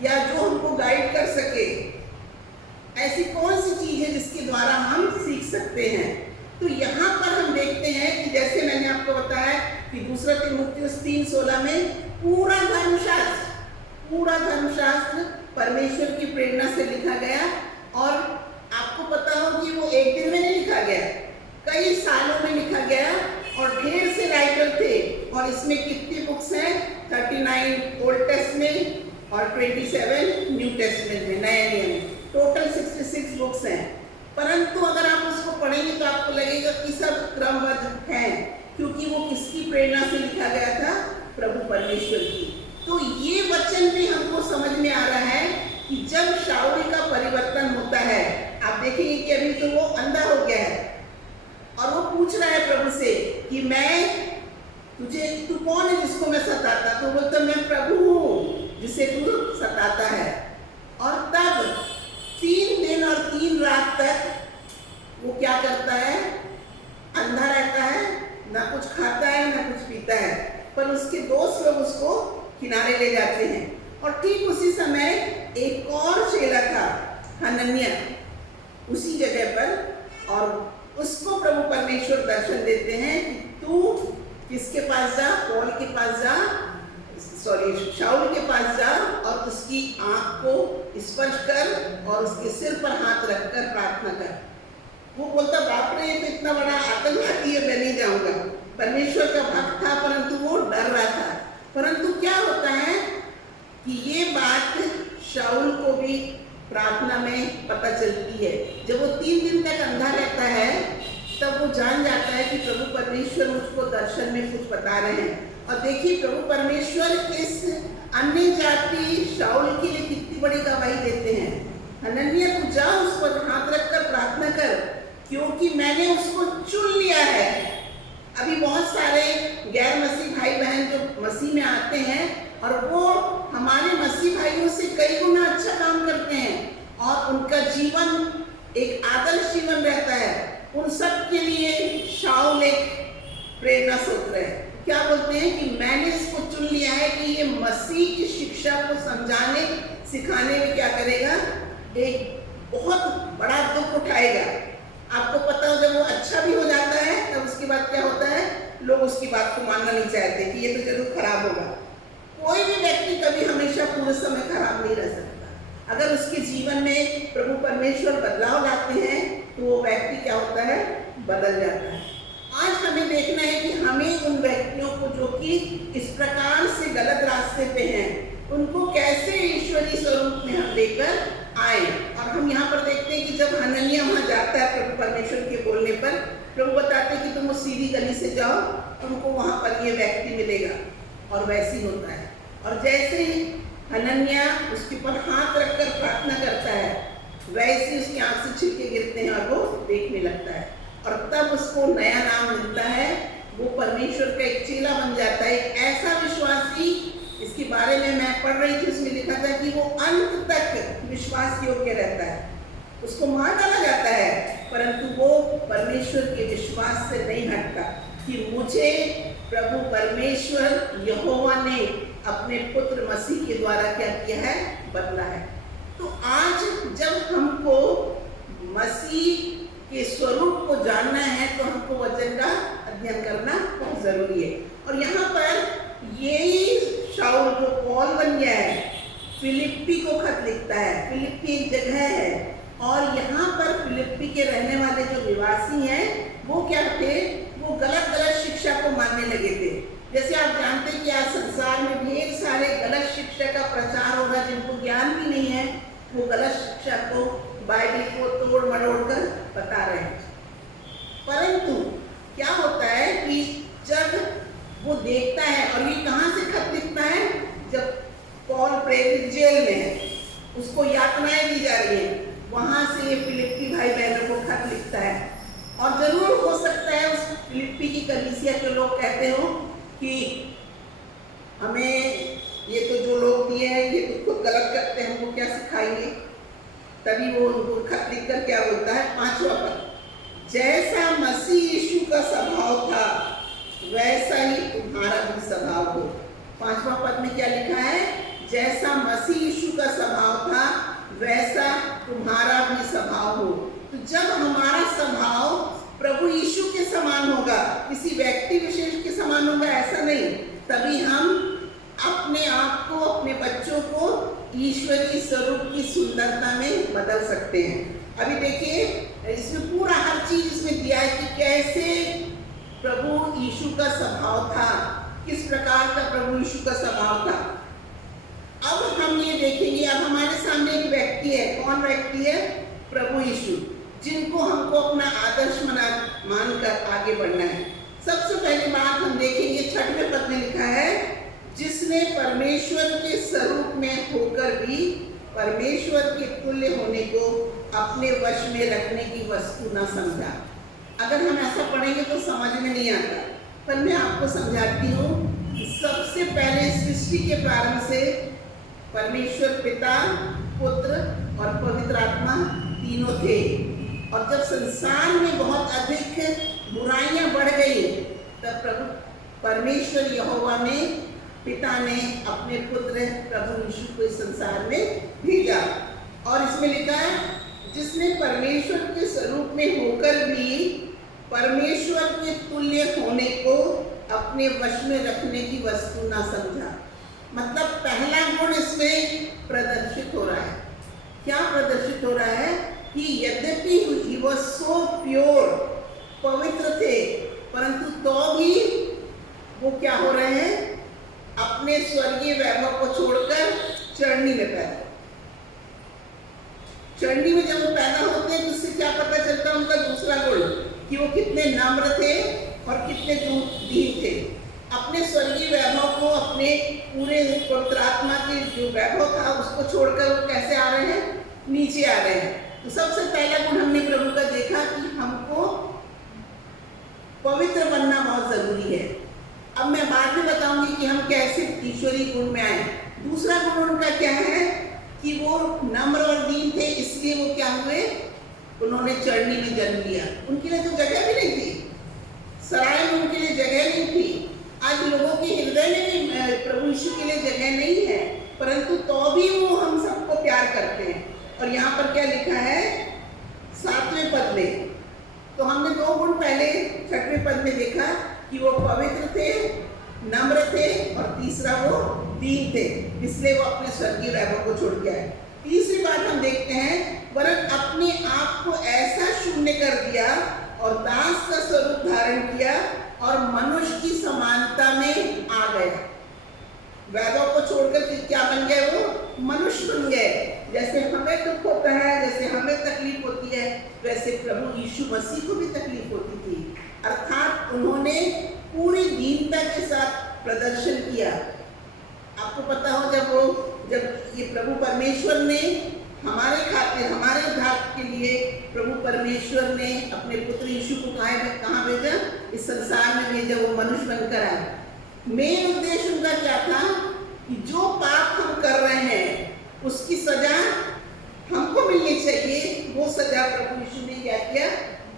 या जो हमको गाइड कर सके, ऐसी कौन सी चीज है जिसके द्वारा हम सीख सकते हैं। तो यहाँ पर हम देखते हैं कि जैसे मैंने आपको बताया कि 2 तीमुथियुस 3:16 में पूरा धर्मशास्त्र परमेश्वर की प्रेरणा से लिखा गया। और आपको पता हो कि वो एक दिन में नहीं लिखा गया, कई सालों में लिखा गया और ढेर से राइटर थे। और इसमें कितनी बुक्स हैं? 39 ओल्ड टेस्टमेंट और 27 न्यू टेस्टमेंट में, नए नियम। टोटल 66 बुक्स हैं। परंतु अगर आप उसको पढ़ेंगे तो आपको लगेगा कि सब क्रमबद्ध हैं, क्योंकि वो किसकी प्रेरणा से लिखा गया था? प्रभु परमेश्वर की। तो ये वचन भी हमको समझ में आ रहा है कि जब शाऊल का परिवर्तन होता है, आप देखेंगे कि अभी तो वो अंधा हो गया है और वो पूछ रहा है प्रभु से कि तू कौन है जिसको मैं सताता? तो बोलता मैं प्रभु हूँ जिसे तू सताता है। और तब 3 दिन और 3 रात तक वो क्या करता है? अंधा रहता है, ना कुछ खाता है ना कुछ पीता है। पर उसके दोस्त लोग उसको किनारे ले जाते हैं। और ठीक उसी समय एक और चेला था, हनन्याह, उसी जगह पर। और उसको प्रभु परमेश्वर दर्शन देते हैं कि तू किसके पास जा? पौल के पास जा, शाऊल के पास जा और उसकी आंख को स्पर्श कर और उसके सिर पर हाथ रखकर प्रार्थना कर। वो बोलता बाप रे, ये तो इतना बड़ा आतंकवादी है, मैं नहीं जाऊंगा। परमेश्वर का भक्त था परंतु वो डर रहा था। परंतु क्या होता है कि ये बात शाऊल को भी प्रार्थना में पता चलती है। जब वो 3 दिन तक अंधा रहता है तब वो जान जाता है कि प्रभु परमेश्वर मुझको दर्शन में कुछ बता रहे हैं। और देखिए प्रभु परमेश्वर इस अन्य जाति शाऊल के लिए कितनी बड़ी गवाही देते हैं। हनन्याह तू जा, उस पर हाथ रखकर प्रार्थना कर, क्योंकि मैंने उसको चुन लिया है। अभी बहुत सारे गैर मसीह भाई बहन जो मसीह में आते हैं और वो हमारे मसीह भाइयों से कई गुना अच्छा काम करते हैं और उनका जीवन एक आदर्श जीवन रहता है। उन सब के लिए शाऊल एक प्रेरणा स्रोत है। क्या बोलते हैं कि मैंने इसको चुन लिया है कि ये मसीह की शिक्षा को समझाने सिखाने में क्या करेगा? एक बहुत बड़ा दुख उठाएगा। आपको पता हो जब वो अच्छा भी हो जाता है तब उसके बाद क्या होता है? लोग उसकी बात को मानना नहीं चाहते कि ये तो जरूर खराब होगा। कोई भी व्यक्ति कभी हमेशा पूरे समय खराब नहीं रह सकता। अगर उसके जीवन में प्रभु परमेश्वर बदलाव लाते हैं तो वो व्यक्ति क्या होता है? बदल जाता है। आज हमें देखना है कि हमें उन व्यक्तियों को जो कि इस प्रकार से गलत रास्ते पे हैं उनको कैसे ईश्वरीय स्वरूप में हम लेकर आए। और हम यहाँ पर देखते हैं कि जब हनन्याह वहाँ जाता है प्रभु परमेश्वर के बोलने पर, प्रभु बताते हैं कि तुम उस सीधी गली से जाओ, तुमको वहाँ पर ये व्यक्ति मिलेगा। और वैसे ही होता है। और जैसे ही हनन्याह उसके ऊपर हाथ रखकर प्रार्थना करता है वैसे ही उसकी आंख से छिलके गिरते हैं और वो देखने लगता है। और तब उसको नया नाम मिलता है, वो परमेश्वर का एक चेला बन जाता है, एक ऐसा विश्वासी। इसके बारे में मैं पढ़ रही थी, उसमें लिखा था कि वो अंत तक विश्वास योग्य रहता है। उसको मार डाला जाता है परंतु वो परमेश्वर के विश्वास से नहीं हटता कि मुझे प्रभु परमेश्वर यहोवा ने अपने पुत्र मसीह के द्वारा क्या किया है? बदला है। तो आज जब हमको मसीह के स्वरूप को जानना है तो हमको वचन का अध्ययन करना बहुत जरूरी है। और यहाँ पर यही शाऊल जो पौल बन गया है, फिलिप्पी को खत लिखता है। फिलिप्पी एक जगह है और यहाँ पर फिलिप्पी के रहने वाले जो निवासी हैं वो क्या थे? वो गलत शिक्षा को मानने लगे थे। जैसे आप जानते हैं कि आज संसार में ढेर सारे गलत शिक्षा का प्रचार हो रहा है। जिनको ज्ञान भी नहीं है वो गलत देखता है, और ये कहाँ से खत लिखता है? जब पॉल प्रेरित जेल में है, उसको यातनाएं दी जा रही है, वहां से ये फिलिप्पी भाई बहनों को खत लिखता है। और जरूर हो सकता है उस फिलिप्पी की कलीसिया के लोग कहते हो कि हमें ये तो जो लोग दिए हैं ये तो खुद गलत करते हैं, हमको क्या सिखाएंगे। तभी वो उनको खत लिखकर क्या बोलता है, 5वां पद, जैसा मसीह यीशु का स्वभाव था वैसा ही तुम्हारा भी स्वभाव हो। 5वां पद में क्या लिखा है? जैसा मसीह यीशु का स्वभाव था वैसा तुम्हारा भी स्वभाव हो। तो जब हमारा स्वभाव प्रभु यीशु के समान होगा, किसी व्यक्ति विशेष के समान होगा ऐसा नहीं, तभी हम अपने आप को, अपने बच्चों को ईश्वरीय स्वरूप की सुंदरता में बदल सकते हैं। अभी देखिए इसमें पूरा हर चीज इसमें दिया है कि कैसे प्रभु यीशु का स्वभाव था, किस प्रकार का प्रभु यीशु का स्वभाव था। अब हम ये देखेंगे, अब हमारे सामने एक व्यक्ति है। कौन व्यक्ति है? प्रभु यीशु, जिनको हमको अपना आदर्श मानकर आगे बढ़ना है। सबसे पहली बात हम देखेंगे 6वें पद में लिखा है, जिसने परमेश्वर के स्वरूप में होकर भी परमेश्वर के तुल्य होने को अपने वश में रखने की वस्तु न समझा। अगर हम ऐसा पढ़ेंगे तो समझ में नहीं आता, पर मैं आपको समझाती हूँ। सबसे पहले सृष्टि के प्रारंभ से परमेश्वर पिता, पुत्र और पवित्र आत्मा तीनों थे, और जब संसार में बहुत अधिक बुराइयां बढ़ गई तब प्रभु परमेश्वर यहोवा ने, पिता ने अपने पुत्र प्रभु यीशु को इस संसार में भेजा। और इसमें लिखा है, जिसने परमेश्वर के स्वरूप में होकर भी परमेश्वर के तुल्य होने को अपने वश में रखने की वस्तु ना समझा। मतलब पहला गुण इसमें प्रदर्शित हो रहा है। क्या प्रदर्शित हो रहा है? कि यद्यपि ही वो सो प्योर, पवित्र थे, परंतु तो भी वो क्या हो रहे हैं? अपने स्वर्गीय वैभव को छोड़कर चरनी में पैदा। चरनी में जब वो पैदा होते हैं तो उससे क्या पता चलता है? उनका दूसरा गुण कि वो कितने नम्र थे और कितने दीन थे। अपने स्वर्गीय वैभव को, अपने पूरे पवित्र आत्मा के जो वैभव था उसको छोड़कर वो कैसे आ रहे हैं? नीचे आ रहे हैं। तो सबसे पहला गुण हमने प्रभु का देखा कि हमको पवित्र बनना बहुत जरूरी है। अब मैं बाद में बताऊंगी कि हम कैसे ईश्वरीय गुण में आए। दूसरा गुण उनका क्या है? कि वो नम्र और दीन थे, इसलिए वो क्या हुए? उन्होंने चरनी में जन्म लिया। उनके लिए तो जगह भी नहीं थी, सराय में उनके लिए जगह नहीं थी। आज लोगों के हृदय में भी प्रभु यीशु के लिए जगह नहीं है, परंतु तो भी वो हम सबको प्यार करते हैं। और यहाँ पर क्या लिखा है 7वें पद में? तो हमने 2 गुण पहले 6वें पद में देखा कि वो पवित्र थे, नम्र थे, और तीसरा वो दीन थे, इसलिए वो अपने स्वर्गीय वैभव को छोड़ के आए। तीसरी बात हम देखते हैं, वरन अपने आप को ऐसा शून्य कर दिया और दास का स्वरूप धारण किया और मनुष्य की समानता में आ गया। वैभव को छोड़कर फिर क्या बन गए? वो मनुष्य बन गए। जैसे हमें दुख होता है, जैसे हमें तकलीफ होती है, वैसे प्रभु यीशु मसीह को भी तकलीफ होती थी। अर्थात उन्होंने पूरी दीनता के साथ प्रदर्शन किया। आपको पता हो जब ये प्रभु परमेश्वर ने हमारे खातिर, हमारे उद्धार के लिए प्रभु परमेश्वर ने अपने पुत्र यीशु को कहाँ भेजा? इस संसार में भेजा। वो मनुष्य बनकर आया। मेन उद्देश्य उनका क्या था? कि जो पाप हम कर रहे हैं उसकी सजा हमको मिलनी चाहिए। वो सजा प्रभु यीशु ने क्या किया?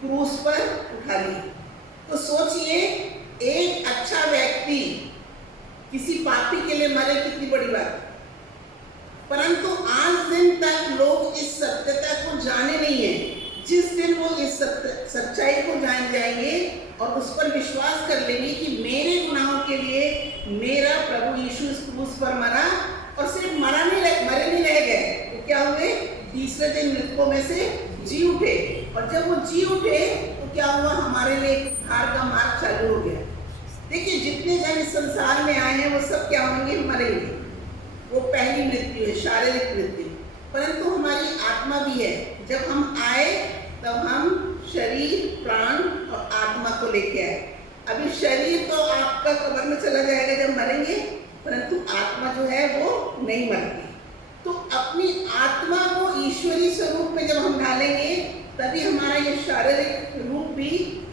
क्रूस पर उठा ली। तो सोचिए, एक अच्छा व्यक्ति किसी पापी के लिए मरे, कितनी बड़ी बात। परंतु आज दिन तक लोग इस सत्यता को जाने नहीं है। जिस दिन वो इस सच्चाई को जान जाएंगे और उस पर विश्वास कर लेंगे कि मेरे गुनाहों के लिए मेरा प्रभु यीशु इस क्रूस पर मरा, और सिर्फ मरे नहीं रह गए, तो क्या हुए? तीसरे दिन मृतकों में से जी उठे। और जब वो जी उठे तो क्या हुआ? हमारे लिए उद्धार का मार्ग चालू हो गया। देखिए, जितने जन इस संसार में आए हैं वो सब क्या होंगे? मरेंगे। वो पहली मृत्यु है, शारीरिक मृत्यु। परंतु हमारी आत्मा भी है। जब हम आए तब हम शरीर, प्राण और आत्मा को लेके आए। अभी शरीर तो आपका कब्र में चला जाएगा जब मरेंगे, परंतु आत्मा जो है वो नहीं मरती। तो अपनी आत्मा को ईश्वरीय स्वरूप में जब हम ढालेंगे तभी हमारा ये शारीरिक रूप भी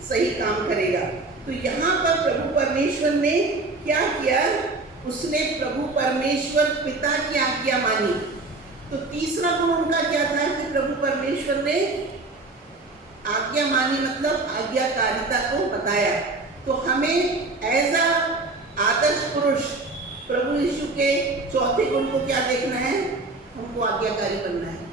सही काम करेगा। तो यहाँ पर प्रभु परमेश्वर ने क्या किया, उसने प्रभु परमेश्वर पिता की आज्ञा मानी। तो तीसरा गुण उनका क्या था कि प्रभु परमेश्वर ने आज्ञा मानी, मतलब आज्ञाकारिता को बताया। तो हमें एज अ आदर्श पुरुष प्रभु यीशु के चौथे गुण को क्या देखना है, हमको आज्ञाकारी बनना है।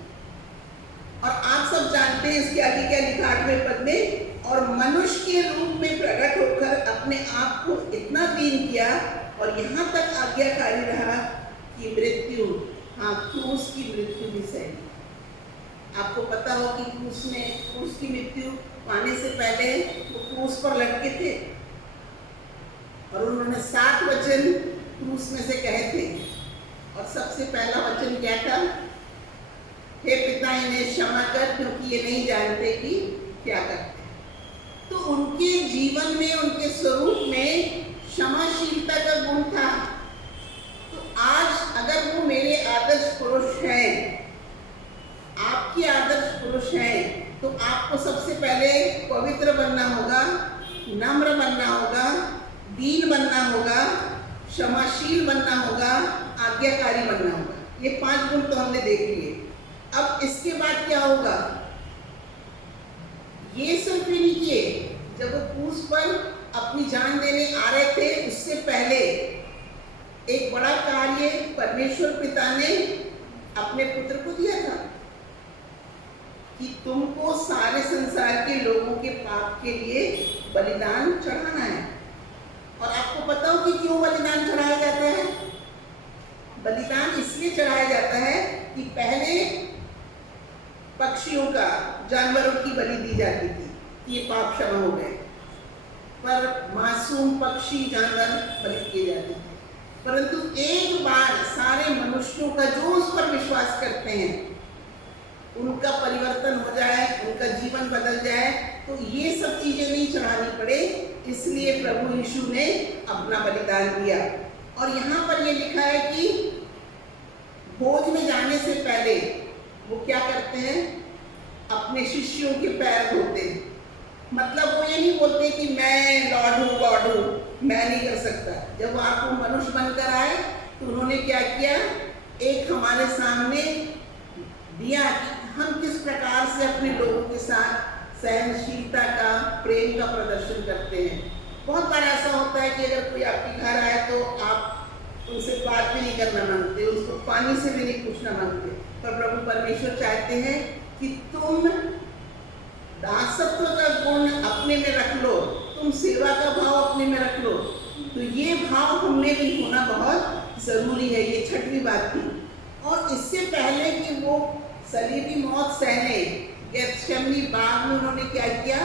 और आप सब जानते हैं इसके आगे क्या लिखा 8वें पद में, और मनुष्य के रूप में प्रकट होकर अपने आप को इतना दीन किया और यहाँ तक आज्ञाकारी रहा कि मृत्यु, हाँ क्रूस की मृत्यु भी सही। आपको पता हो कि क्रूस की मृत्यु पाने से पहले वो क्रूस पर लटके थे और उन्होंने 7 वचन क्रूस में से कहे थे। और सबसे पहला वचन क्या था, हे पिता इन्हें क्षमा कर क्योंकि ये नहीं जानते कि क्या करते हैं। तो उनके जीवन में, उनके स्वरूप में क्षमाशीलता का गुण था। तो आज अगर वो मेरे आदर्श पुरुष हैं, आपकी आदर्श पुरुष हैं, तो आपको सबसे पहले पवित्र बनना होगा, नम्र बनना होगा, दीन बनना होगा, क्षमाशील बनना होगा, आज्ञाकारी बनना होगा। ये 5 गुण तो हमने देख लिए। अब इसके बाद क्या होगा, ये सब भी नहीं किए। जब वो क्रूस पर अपनी जान देने आ रहे थे, उससे पहले एक बड़ा कार्य परमेश्वर पिता ने अपने पुत्र को दिया था कि तुमको सारे संसार के लोगों के पाप के लिए बलिदान चढ़ाना है। और आपको पता हो कि क्यों बलिदान चढ़ाया जाता है? बलिदान इसलिए चढ़ाया जाता है कि पहले पक्षियों का, जानवरों की बलि दी जाती थी, ये पाप क्षमा हो गए, पर मासूम पक्षी, जानवर बलि किए जाते थे। परंतु एक बार सारे मनुष्यों का जो उस पर विश्वास करते हैं, उनका परिवर्तन हो जाए, उनका जीवन बदल जाए, तो ये सब चीजें नहीं चढ़ानी पड़े। इसलिए प्रभु यीशु ने अपना बलिदान दिया। और यहाँ पर ये लिखा है कि भोज में जाने से पहले वो क्या करते हैं, अपने शिष्यों के पैर धोते हैं। मतलब वो ये नहीं बोलते कि मैं लॉर्ड हूँ, गॉड हूँ, मैं नहीं कर सकता। जब आप मनुष्य बनकर आए तो उन्होंने क्या किया, एक हमारे सामने दिया कि हम किस प्रकार से अपने लोगों के साथ सहनशीलता का, प्रेम का प्रदर्शन करते हैं। बहुत बार ऐसा होता है कि अगर कोई आपके घर आए तो आप उनसे बात भी नहीं करना मांगते, उसको पानी से भी नहीं पूछना मांगते। पर प्रभु परमेश्वर चाहते हैं कि तुम दासत्व का गुण अपने में रख लो, तुम सेवा का भाव अपने में रख लो। तो ये भाव हमने भी होना बहुत जरूरी है। ये 6वीं बात थी। और इससे पहले कि वो सलीबी मौत सहने, गेत्सेमनी बाग में उन्होंने क्या किया,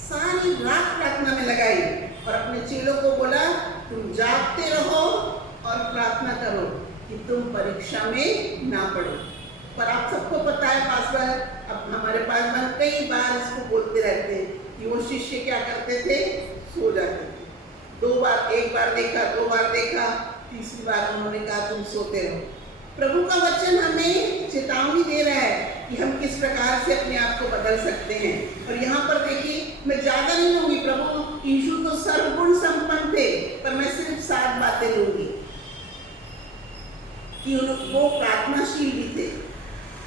सारी रात प्रार्थना में लगाई और अपने चेलों को बोला तुम जागते रहो और प्रार्थना करो कि तुम परीक्षा में ना पड़ो। पर आप सबको पता है पासवान, अब हमारे पास कई बार इसको बोलते रहते हैं कि वो शिष्य क्या करते थे, सो जाते थे। 2 बार, 1 बार देखा, 2 बार देखा, तीसरी बार उन्होंने कहा तुम सोते रहो। प्रभु का वचन हमें चेतावनी दे रहा है कि हम किस प्रकार से अपने आप को बदल सकते हैं। और यहाँ पर देखिए, मैं ज्यादा नहीं लूंगी, प्रभु यीशु तो सर्वगुण संपन्न थे, पर मैं सिर्फ 7 बातें लूंगी कि वो प्रार्थनाशील भी थे,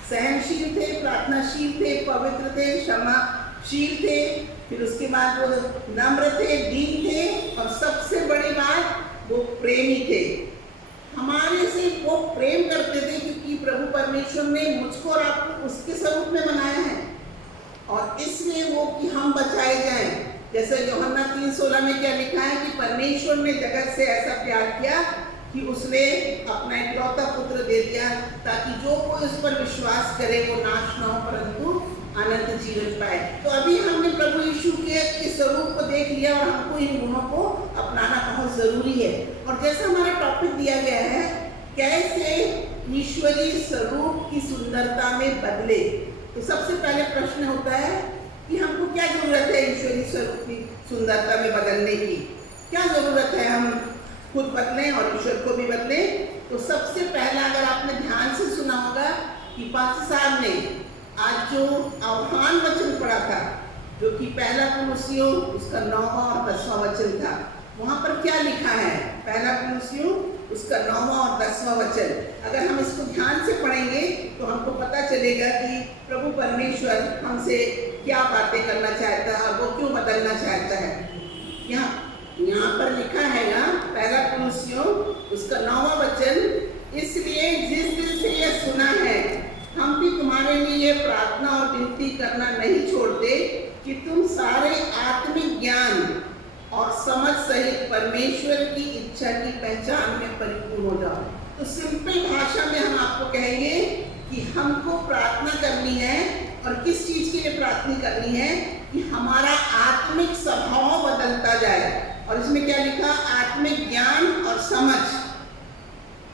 सहनशील थे, प्रार्थनाशील थे, पवित्र थे, क्षमाशील थे, फिर उसके बाद वो नम्र थे, दीन थे, और सबसे बड़ी बात वो प्रेमी थे। हमारे से वो प्रेम करते थे क्योंकि प्रभु परमेश्वर ने मुझको और आपको उसके स्वरूप में बनाया है, और इसलिए वो कि हम बचाए जाएं। जैसे यूहन्ना 3:16 में क्या लिखा है कि परमेश्वर ने जगत से ऐसा प्यार किया कि उसने अपना इकलौता पुत्र दे दिया ताकि जो कोई उस पर विश्वास करे वो नाश न हो परंतु अनंत जीवन पाए। तो अभी हमने प्रभु यीशु के स्वरूप को देख लिया और हमको इन गुणों को अपनाना बहुत जरूरी है। और जैसा हमारा टॉपिक दिया गया है, कैसे ईश्वरीय स्वरूप की सुंदरता में बदले, तो सबसे पहले प्रश्न होता है कि हमको क्या जरूरत है ईश्वरीय स्वरूप की सुंदरता में बदलने की। क्या जरूरत है हम खुद बदलें और ईश्वर को भी बदलें? तो सबसे पहला, अगर आपने ध्यान से सुना होगा कि पास्टर साहब ने आज जो आह्वान वचन पढ़ा था, जो कि पहला कुलुस्सियों उसका 9वां और 10वां वचन था, वहां पर क्या लिखा है? पहला कुलुस्सियों उसका 9वां और 10वां वचन अगर हम इसको ध्यान से पढ़ेंगे तो हमको पता चलेगा कि प्रभु परमेश्वर हमसे क्या बातें करना चाहता है और वो क्यों बदलना चाहता है। यहाँ पर लिखा है ना, पहला कुलुस्सियों उसका 9वां वचन, इसलिए जिस दिल से यह सुना है हम भी तुम्हारे लिए प्रार्थना और विनती करना नहीं छोड़ते कि तुम सारे आत्मिक ज्ञान और समझ सहित परमेश्वर की इच्छा की पहचान में परिपूर्ण हो जाओ। तो सिंपल भाषा में हम आपको कहेंगे कि हमको प्रार्थना करनी है, और किस चीज के लिए प्रार्थना करनी है? कि हमारा आत्मिक स्वभाव बदलता जाए। और इसमें क्या लिखा? आत्मिक ज्ञान और समझ।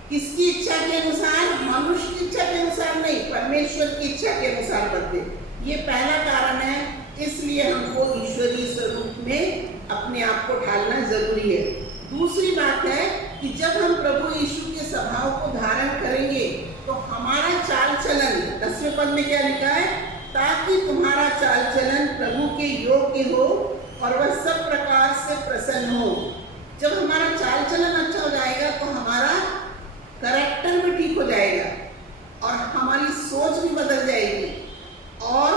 किसकी इच्छा के अनुसार? मनुष्य की इच्छा के अनुसार नहीं, परमेश्वर की इच्छा के अनुसार बदले। ये पहला कारण है, इसलिए हमको ईश्वरीय स्वरूप में अपने आप को ढालना जरूरी है। दूसरी बात है कि जब हम प्रभु यीशु के स्वभाव को धारण करेंगे तो हमारा चाल चलन, 10वें पद में क्या लिखा है? ताकि तुम्हारा चाल चलन प्रभु के योग्य हो और वह सब प्रकार से प्रसन्न हो। जब हमारा चाल चलन अच्छा हो जाएगा तो हमारा कैरेक्टर भी ठीक हो जाएगा और हमारी सोच भी बदल जाएगी, और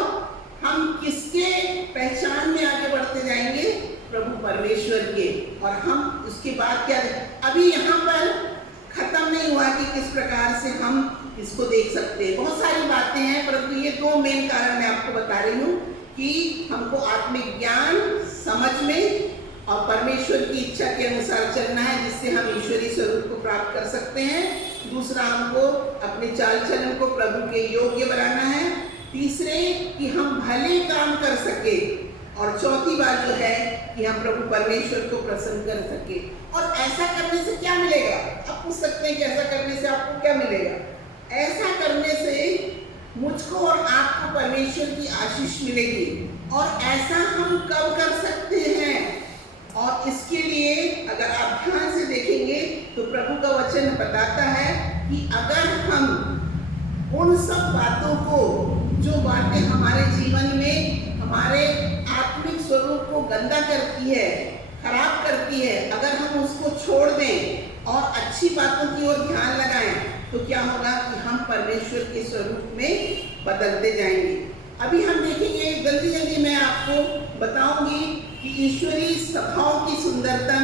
हम किसके पहचान में आगे बढ़ते जाएंगे? प्रभु परमेश्वर के। और हम उसके बाद क्या, अभी यहाँ पर खत्म नहीं हुआ कि किस प्रकार से हम इसको देख सकते हैं। बहुत सारी बातें हैं, परंतु ये 2 मेन कारण मैं आपको बता रही हूँ कि हमको आत्मिक ज्ञान समझ में और परमेश्वर की इच्छा के अनुसार चलना है, जिससे हम ईश्वरीय स्वरूप को प्राप्त कर सकते हैं। दूसरा, हमको अपने चाल चलन को प्रभु के योग्य बनाना है। तीसरे, कि हम भले काम कर सके। और चौथी बात जो है कि हम प्रभु परमेश्वर को प्रसन्न कर सके। और ऐसा करने से क्या मिलेगा? आप पूछ सकते हैं कि ऐसा करने से आपको क्या मिलेगा? ऐसा करने से मुझको और आपको परमेश्वर की आशीष मिलेगी। और ऐसा हम कब कर सकते हैं? और इसके लिए अगर आप ध्यान से देखेंगे तो प्रभु का वचन बताता है कि अगर हम उन सब बातों को, जो बातें हमारे जीवन में हमारे आत्मिक स्वरूप को गंदा करती है, खराब करती है, अगर हम उसको छोड़ दें और अच्छी बातों की ओर ध्यान लगाएं तो क्या होगा कि हम परमेश्वर के स्वरूप में बदलते जाएंगे। अभी हम देखेंगे, जल्दी जल्दी मैं आपको बताऊंगी कि ईश्वरीय स्वभाव की सुंदरता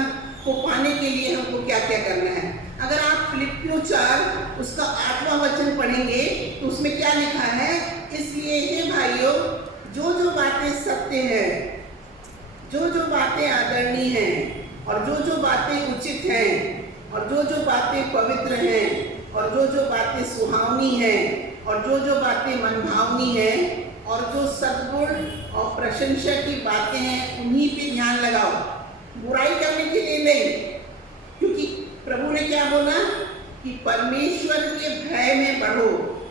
को पाने के लिए हमको क्या क्या करना है। अगर आप फिलिप्पियों 4 उसका 8वां वचन पढ़ेंगे तो उसमें क्या लिखा है? इसलिए हे भाइयों, जो जो बातें सत्य हैं, जो जो बातें आदरणीय हैं, और जो जो बातें उचित हैं, और जो जो बातें पवित्र हैं, और जो जो बातें सुहावनी हैं, और जो जो बातें मनभावनी हैं, और जो सद्गुण और प्रशंसा की बातें हैं, उन्हीं पे ध्यान लगाओ। बुराई करने के लिए नहीं, क्योंकि प्रभु ने क्या बोला कि परमेश्वर के भय में बढ़ो।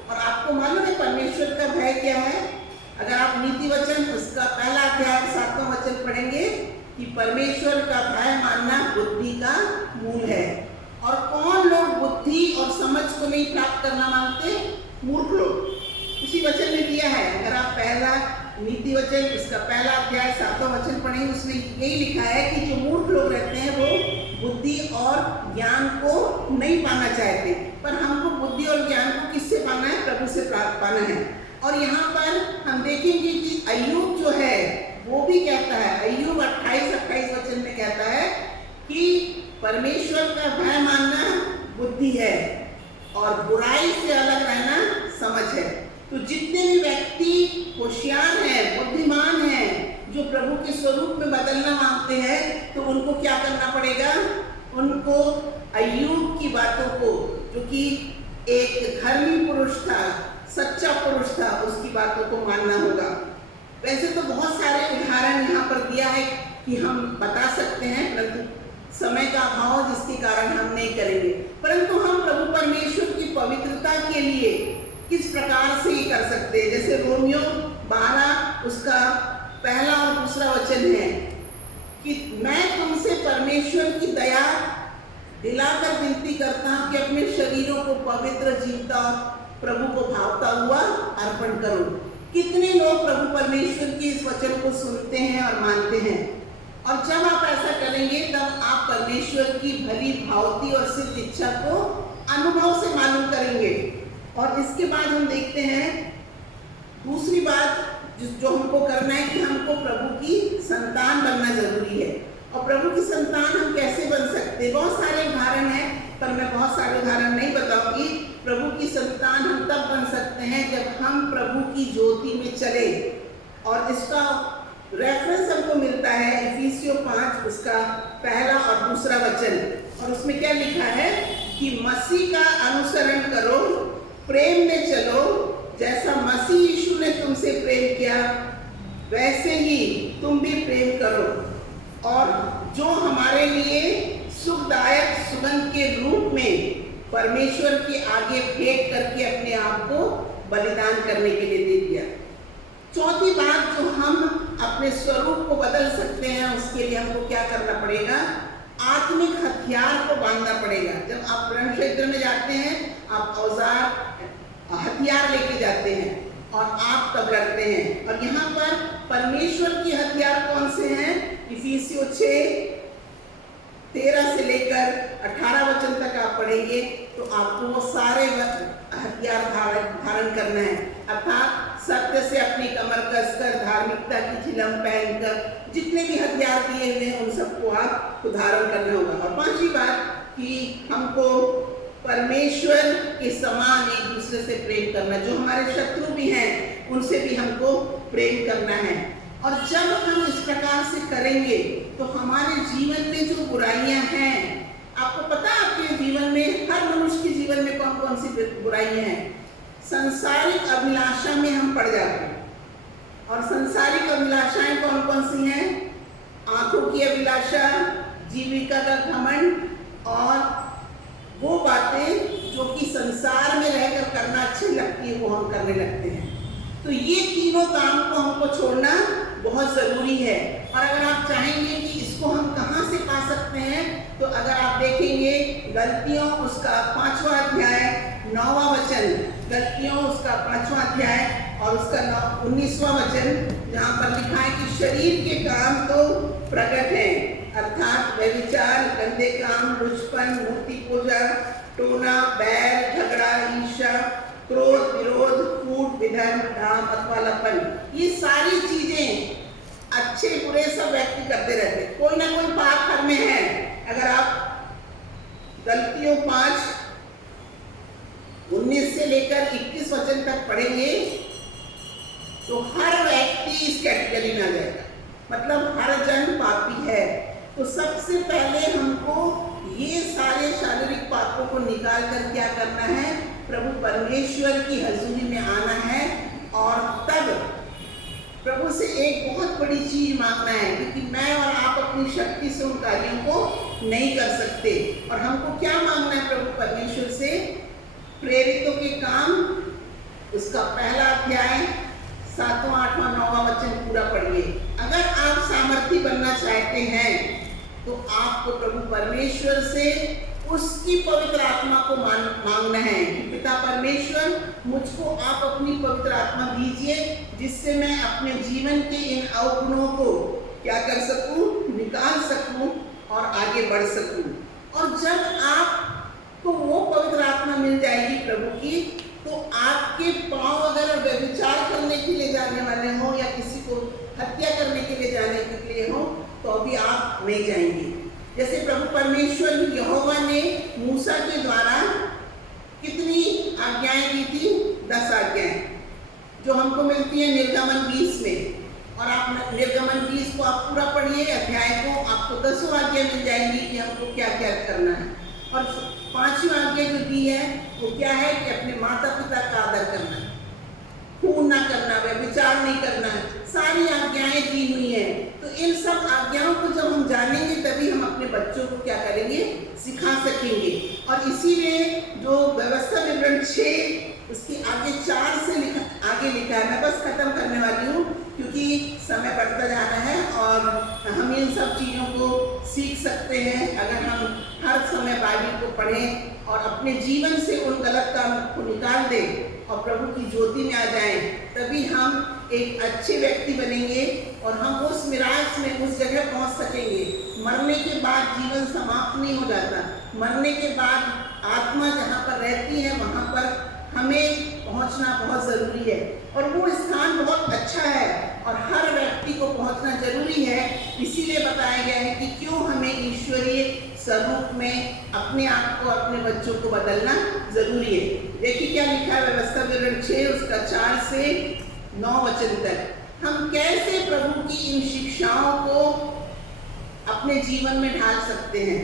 और आपको मालूम है परमेश्वर का भय क्या है? अगर आप नीति वचन उसका पहला अध्याय 7वां वचन पढ़ेंगे कि परमेश्वर का भय मानना बुद्धि का मूल है। और कौन लोग बुद्धि और समझ को नहीं प्राप्त करना मांगते? मूर्ख लोग। उसी वचन में दिया है, अगर आप पहला नीति वचन उसका पहला अध्याय 7वां वचन पढ़ेंगे, उसमें यही लिखा है कि जो मूर्ख लोग रहते हैं वो बुद्धि और ज्ञान को नहीं पाना चाहते। पर हमको बुद्धि और ज्ञान को किससे पाना है? प्रभु से प्राप्त पाना है। और यहाँ पर हम देखेंगे कि अय्यूब जो है वो भी कहता है, अय्यूब 28-28 वचन में कहता है कि परमेश्वर का भय मानना बुद्धि है और बुराई से अलग रहना समझ है। तो जितने भी व्यक्ति होशियार हैं, बुद्धिमान हैं, जो प्रभु के स्वरूप में बदलना मांगते हैं, तो उनको क्या करना पड़ेगा? उनको अय्यूब की बातों को, जो कि एक धर्मी पुरुष था, सच्चा पुरुष था, उसकी बातों को मानना होगा। वैसे तो बहुत सारे उदाहरण यहाँ पर दिया है कि हम बता सकते हैं, परंतु समय का अभाव जिसके कारण हम नहीं करेंगे। परंतु हम प्रभु परमेश्वर की पवित्रता के लिए किस प्रकार से ये कर सकते हैं? जैसे रोमियो 12 उसका पहला और दूसरा वचन है परमेश्वर की दया दिलाकर विनती करता हूँ कि अपने शरीरों को पवित्र जीवता और प्रभु को भावता हुआ अर्पण करो। कितने लोग प्रभु परमेश्वर के इस वचन को सुनते हैं और मानते हैं, और जब आप ऐसा करेंगे तब आप परमेश्वर की भली भावती और सिद्ध इच्छा को अनुभव से मालूम करेंगे। और इसके बाद हम देखते हैं दूसरी बात जो हमको करना है कि हमको प्रभु की संतान बनना जरूरी है। और प्रभु की संतान हम कैसे बन सकते हैं? बहुत सारे उदाहरण हैं, पर मैं बहुत सारे उदाहरण नहीं बताऊंगी। प्रभु की संतान हम तब बन सकते हैं जब हम प्रभु की ज्योति में चले, और इसका रेफरेंस हमको मिलता है इफिसियों 5 उसका पहला और दूसरा वचन। और उसमें क्या लिखा है कि मसीह का अनुसरण करो, प्रेम में चलो, जैसा मसीह यीशु ने तुमसे प्रेम किया वैसे ही तुम भी प्रेम करो, और जो हमारे लिए सुखदायक सुगंध के रूप में परमेश्वर के आगे फेंक करके अपने आप को बलिदान करने के लिए दे दिया। चौथी बात, जो हम अपने स्वरूप को बदल सकते हैं उसके लिए हमको क्या करना पड़ेगा? आत्मिक हथियार को बांधना पड़ेगा। जब आप रण क्षेत्र में जाते हैं, आप औजार हथियार लेके जाते हैं और आप तब लड़ते हैं। और यहाँ पर परमेश्वर के हथियार कौन से हैं? इफिसियों 6:13 से लेकर 18 वचन तक आप पढ़ेंगे तो आपको वो सारे हथियार धारण करना है। अर्थात सत्य से अपनी कमर कसकर, धार्मिकता की झिलम पहनकर, जितने भी हथियार दिए हुए हैं उन सबको आपको धारण करना होगा। और पांचवी बात कि हमको परमेश्वर के समान एक दूसरे से प्रेम करना, जो हमारे शत्रु भी हैं उनसे भी हमको प्रेम करना है। और जब हम इस प्रकार से करेंगे तो हमारे जीवन में जो बुराइयां हैं, आपको पता है आपके जीवन में, हर मनुष्य के जीवन में कौन कौन सी बुराइयां हैं? संसारिक अभिलाषा में हम पड़ जाते हैं। और संसारिक अभिलाषाएं कौन कौन सी हैं? आंखों की अभिलाषा, जीविका का घमंड, और वो बातें जो कि संसार में रहकर करना अच्छी लगती है वो हम करने लगते हैं। तो ये तीनों काम को हमको छोड़ना बहुत जरूरी है। और अगर आप चाहेंगे कि इसको हम कहाँ से पा सकते हैं, तो अगर आप देखेंगे गलतियों उसका 5वां अध्याय 9वां वचन, गलतियों उसका 5वां अध्याय और उसका 19वां वचन, जहाँ पर लिखा है कि शरीर के काम तो प्रकट हैं, अर्थात व्यभिचार, गंदे काम, लुचपन, मूर्ति पूजा, टोना, बैर, झगड़ा, ईर्ष्या, क्रोध, विरोध, फूट, विधन, काम अथवा लपन। ये सारी चीजें अच्छे बुरे सब व्यक्ति करते रहते, कोई ना कोई पाप घर में है। अगर आप गलतियों 5:19 से लेकर 21 वचन तक पढ़ेंगे तो हर व्यक्ति इस कैटेगरी में आ जाएगा, मतलब हर जन पापी है। तो सबसे पहले हमको ये सारे शारीरिक पापों को निकाल कर क्या करना है? प्रभु परमेश्वर की हजूरी में आना है, और तब प्रभु से एक बहुत बड़ी चीज मांगना है, क्योंकि मैं और आप अपनी शक्ति से उन कार्यों को नहीं कर सकते। और हमको क्या मांगना है प्रभु परमेश्वर से? प्रेरितों के काम उसका पहला अध्याय 7वां, 8वां, 9वां वचन पूरा पढ़िए। अगर आप सामर्थी बनना चाहते हैं तो आपको प्रभु परमेश्वर से उसकी पवित्र आत्मा को मांगना है कि पिता परमेश्वर, मुझको आप अपनी पवित्र आत्मा दीजिए, जिससे मैं अपने जीवन के इन अवगुणों को क्या कर सकूं? निकाल सकूं और आगे बढ़ सकूं। और जब आपको वो पवित्र आत्मा मिल जाएगी प्रभु की, तो आपके पांव अगर व्यभिचार करने के लिए जाने वाले हो या किसी को हत्या करने के लिए जाने के लिए हो तो अभी आप नहीं जाएंगे। जैसे प्रभु परमेश्वर यहोवा ने मूसा के द्वारा कितनी आज्ञाएं दी थी? 10 आज्ञाएं, जो हमको मिलती है निर्गमन 20 में। और आप निर्गमन 20 को आप पूरा पढ़िए अध्याय को, आपको 10 आज्ञा मिल जाएंगी कि हमको क्या क्या करना है। और 5वीं आज्ञा जो दी है वो क्या है कि अपने माता पिता का आदर करना, खून ना करना, व्यभिचार नहीं करना, सारी आज्ञाएं दी हुई हैं। तो इन सब आज्ञाओं को जब हम जानेंगे तभी हम अपने बच्चों को क्या करेंगे? सिखा सकेंगे। और इसीलिए जो व्यवस्था विवरण 6 उसके आगे 4 से आगे लिखा है। मैं बस खत्म करने वाली हूँ क्योंकि समय बढ़ता जा रहा है और हम इन सब चीज़ों को सीख सकते हैं अगर हम हर समय बाइबल को पढ़ें और अपने जीवन से उन गलत काम को निकाल दें और प्रभु की ज्योति में आ जाएं। तभी हम एक अच्छे व्यक्ति बनेंगे और हम उस मिराज में उस जगह पहुंच सकेंगे। मरने के बाद जीवन समाप्त नहीं हो जाता। मरने के बाद आत्मा जहाँ पर रहती है वहाँ पर हमें पहुंचना बहुत ज़रूरी है और वो स्थान बहुत अच्छा है और हर व्यक्ति को पहुंचना जरूरी है। इसीलिए बताया गया है कि क्यों हमें ईश्वरीय स्वरूप में अपने आप को, अपने बच्चों को बदलना जरूरी है। देखिए क्या लिखा है व्यवस्था विवरण 6 उसका 4 से 9 वचन तक। हम कैसे प्रभु की इन शिक्षाओं को अपने जीवन में ढाल सकते हैं।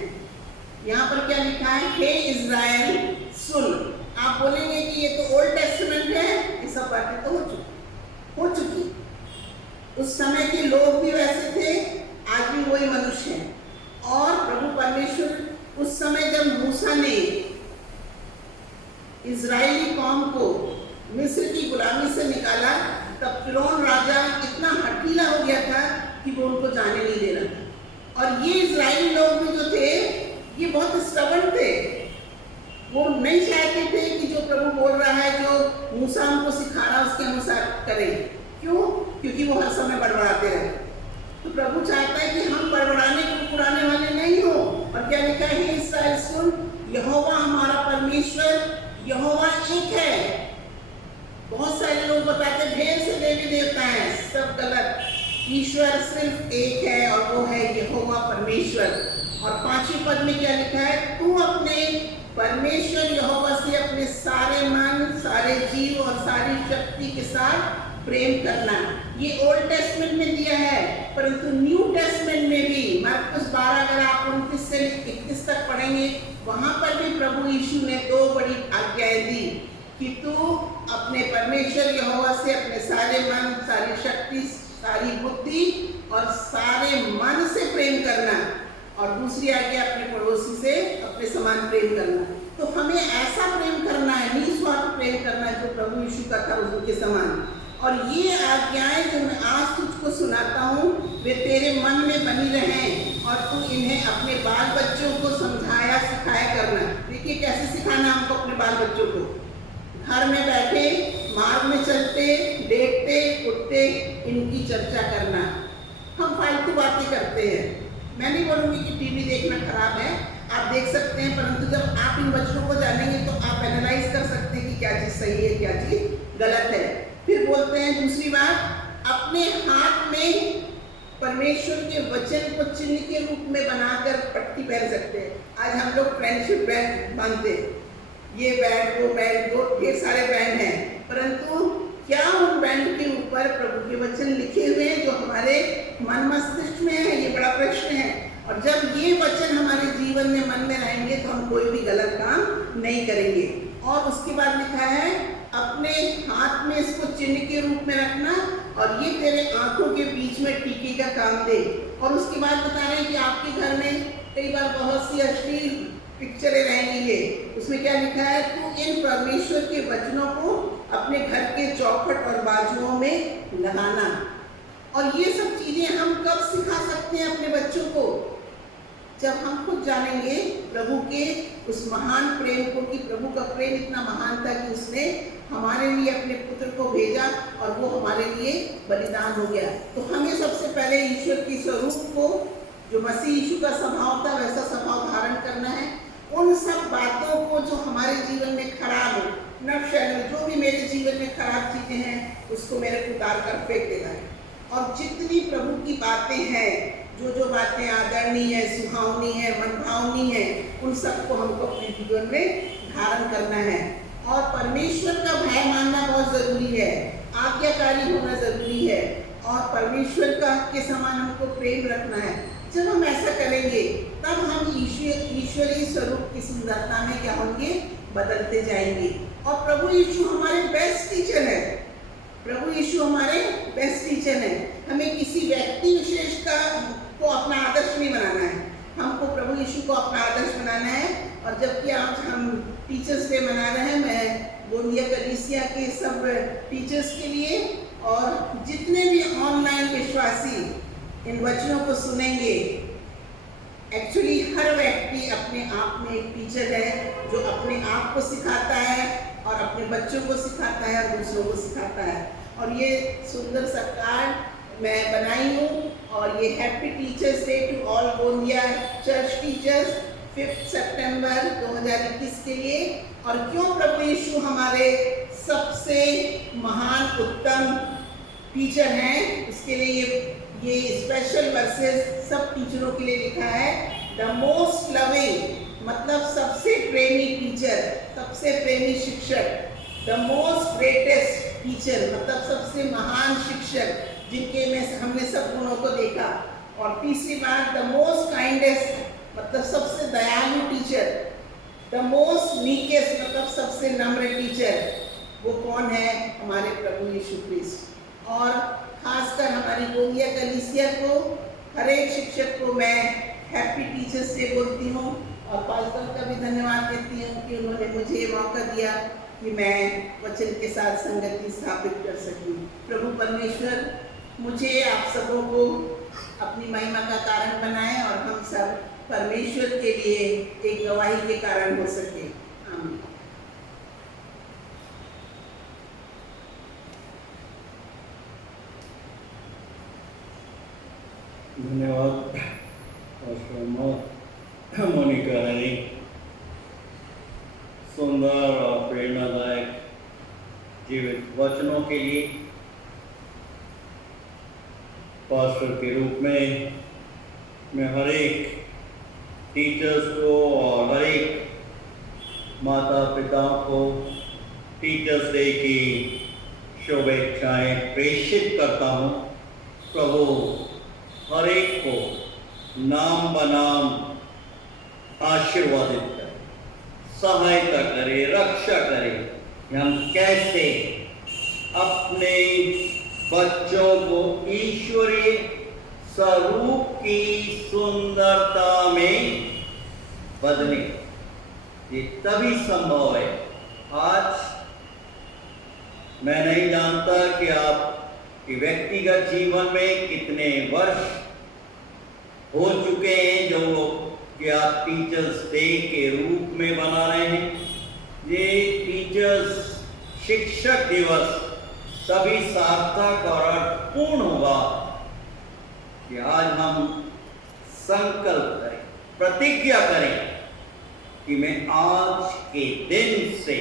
यहाँ पर क्या लिखा है, हे इज़राइल सुन। आप बोलेंगे कि ये तो ओल्ड टेस्टामेंट है, ये सब बातें तो हो चुकी। उस समय के लोग भी वैसे थे, आज भी वही मनुष्य हैं। और प्रभु परमेश्वर उस समय जब मूसा ने इज़राइली कौम को मिस्र की गुलामी से निकाला तब फिरौन राजा इतना हठीला हो गया था कि वो उनको जाने नहीं दे रहा था। और ये इज़राइली लोग भी जो थे ये बहुत स्टबर्न थे। वो नहीं चाहते थे कि जो प्रभु बोल रहा है, जो मूसा हमको सिखा रहा है उसके अनुसार करें। क्यों? क्योंकि वो हर समय बड़बड़ाते रहे। तो प्रभु चाहता है कि हम बड़बड़ाने कुड़कुड़ाने वाले नहीं हो। और क्या लिखा है, इस्राएल सुन, यहोवा हमारा परमेश्वर यहोवा एक है। बहुत सारे लोग बताते हैं ढेर से देवी देवता हैं, सब गलत। ईश्वर सिर्फ एक है और वो है यहोवा परमेश्वर। और 5वें पद में क्या लिखा है, तू अपने परमेश्वर यहोवा से अपने सारे मन, सारे जीव और सारी शक्ति के साथ प्रेम करना। ये ओल्ड टेस्टमेंट में दिया है, परंतु न्यू टेस्टमेंट में भी मरकुस 12 अगर आप 29 से 31 तक पढ़ेंगे वहां पर भी प्रभु यीशु ने 2 बड़ी आज्ञाएं दी कि तू अपने परमेश्वर यहोवा से अपने सारे मन, सारी शक्ति, सारी बुद्धि और सारे मन से प्रेम करना। और दूसरी आज्ञा अपने पड़ोसी से अपने समान प्रेम करना। तो हमें ऐसा प्रेम करना है, निस्वार्थ प्रेम करना है जो प्रभु यीशु का था उसके समान। और ये आज्ञाएं जो मैं आज तुझको सुनाता हूँ वे तेरे मन में बनी रहें और तू इन्हें अपने बाल बच्चों को समझाया सिखाया करना। देखिए कैसे सिखाना हमको अपने बाल बच्चों को, घर में बैठे, मार्ग में चलते, देखते उठते इनकी चर्चा करना। हम फालतू बातें करते हैं। मैं नहीं बोलूँगी कि टीवी देखना खराब है, आप देख सकते हैं, परंतु जब आप इन बच्चों को जानेंगे तो आप एनालाइज कर सकते हैं कि क्या चीज़ सही है, क्या चीज़ गलत है। फिर बोलते हैं दूसरी बात, अपने हाथ में परमेश्वर के वचन को चिन्ह के रूप में बनाकर पट्टी पहन सकते हैं। आज हम लोग फ्रेंडशिप बैंड बांधते, ये बैंड वो बैंड वो ढेर सारे बैंड हैं, परंतु क्या उन बैंड के ऊपर प्रभु के वचन लिखे हुए हैं जो हमारे मन मस्तिष्क में है? ये बड़ा प्रश्न है। और जब ये वचन हमारे जीवन में मन में रहेंगे तो हम कोई भी गलत काम नहीं करेंगे। और उसके बाद लिखा है अपने हाथ में इसको चिन्ह के रूप में रखना और ये तेरे आंखों के बीच में टीके का काम दे। और उसके बाद बता रहे हैं कि आपके घर में कई बार बहुत सी अश्लील पिक्चरें रहेंगी। ये उसमें क्या लिखा है, तू इन परमेश्वर के वचनों को अपने घर के चौखट और बाजुओं में लगाना। और ये सब चीजें हम कब सिखा सकते हैं अपने बच्चों को? जब हम खुद जानेंगे प्रभु के उस महान प्रेम को कि प्रभु का प्रेम इतना महान था कि उसने हमारे लिए अपने पुत्र को भेजा और वो हमारे लिए बलिदान हो गया। तो हमें सबसे पहले ईश्वर के स्वरूप को, जो मसीह यीशु का स्वभाव था वैसा स्वभाव धारण करना है। उन सब बातों को जो हमारे जीवन में खराब हो, नक्शल जो भी मेरे जीवन में खराब चीजें हैं उसको मेरे को उतार कर फेंक देना है। और जितनी प्रभु की बातें हैं, जो बातें आदरणीय है, सुहावनी है, मनभावनी है, उन सबको हमको अपने जीवन में धारण करना है। और परमेश्वर का भय मानना बहुत जरूरी है, आज्ञाकारी होना जरूरी है और परमेश्वर का के समान हमको प्रेम रखना है। जब हम ऐसा करेंगे तब हम ईश्वरीय स्वरूप की सुंदरता में क्या होंगे, बदलते जाएंगे। और प्रभु यीशु हमारे बेस्ट टीचर है। प्रभु यीशु हमारे बेस्ट टीचर है। हमें किसी व्यक्ति विशेष को अपना आदर्श नहीं बनाना है, हमको प्रभु यीशु को अपना आदर्श बनाना है। और जबकि आज हम टीचर्स डे मना रहे हैं, मैं गोंदिया कलीसिया के सब टीचर्स के लिए और जितने भी ऑनलाइन विश्वासी इन वचनों को सुनेंगे एक्चुअली हर व्यक्ति अपने आप में एक टीचर है जो अपने आप को सिखाता है और अपने बच्चों को सिखाता है और दूसरों को सिखाता है। और ये सुंदर सा कार्ड मैं बनाई हूँ और ये happy teachers day to all Gondia church teachers 5 सितंबर 2021 के लिए। और क्यों प्रभु यीशु हमारे सबसे महान उत्तम टीचर हैं, उसके लिए ये स्पेशल वर्सेस सब टीचरों के लिए लिखा है। द मोस्ट लविंग मतलब सबसे प्रेमी टीचर, सबसे प्रेमी शिक्षक। द मोस्ट ग्रेटेस्ट टीचर मतलब सबसे महान शिक्षक जिनके में हमने सब गुणों को देखा। और तीसरी बात द मोस्ट काइंडेस्ट मतलब सबसे दयालु टीचर। द मोस्ट मीकेस्ट मतलब सबसे नम्र टीचर। वो कौन है? हमारे प्रभु यीशु क्रिस्ट। और खासकर हमारी गोंदिया कलीसिया को, हर एक शिक्षक को मैं हैप्पी टीचर्स डे बोलती हूँ और पास्टर का भी धन्यवाद देती हूँ कि उन्होंने मुझे ये मौका दिया कि मैं वचन के साथ संगति स्थापित कर सकूँ। प्रभु परमेश्वर मुझे आप सबों को अपनी महिमा का कारण बनाए और हम सब परमेश्वर के लिए एक गवाही के कारण हो सके। आमीन। धन्यवाद मोनिका रानी, सुंदर और प्रेरणादायक जीवित वचनों के लिए। पास्टर के रूप में मैं हर एक टीचर्स को और हर एक माता पिता को टीचर्स डे की शुभेच्छाएं प्रेषित करता हूँ। प्रभु हर एक को नाम बनाम आशीर्वादित करे, सहायता करे, रक्षा करे कि हम कैसे अपने बच्चों को ईश्वरीय स्वरूप की सुंदरता में बदले। ये तभी संभव है। आज मैं नहीं जानता कि आप कि व्यक्तिगत जीवन में कितने वर्ष हो चुके हैं जो कि आप टीचर्स डे के रूप में मना रहे हैं। ये टीचर्स शिक्षक दिवस तभी सार्थक और अर्थपूर्ण होगा कि आज हम संकल्प करें, प्रतिज्ञा करें कि मैं आज के दिन से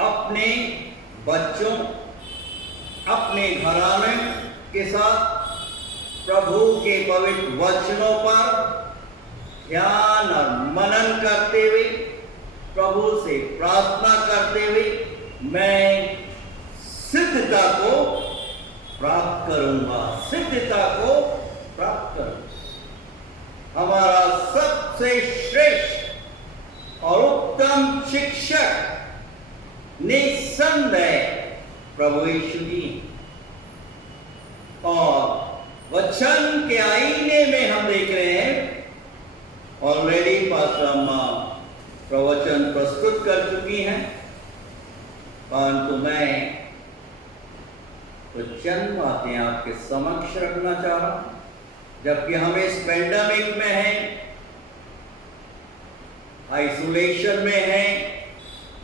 अपने बच्चों, अपने घराने के साथ प्रभु के पवित्र वचनों पर ध्यान और मनन करते हुए, प्रभु से प्रार्थना करते हुए मैं सिद्धता को प्राप्त करूंगा, सिद्धता को प्राप्त करूंगा। हमारा सबसे श्रेष्ठ और उत्तम शिक्षक निस्संदेह प्रभु यीशु जी। और वचन के आईने में हम देख रहे हैं ऑलरेडी पास्टर अम्मा प्रवचन प्रस्तुत कर चुकी हैं, परंतु मैं तो चंद बातें आपके समक्ष रखना चाह रहा हूं। जबकि हम इस पेंडेमिक में हैं, आइसोलेशन में हैं,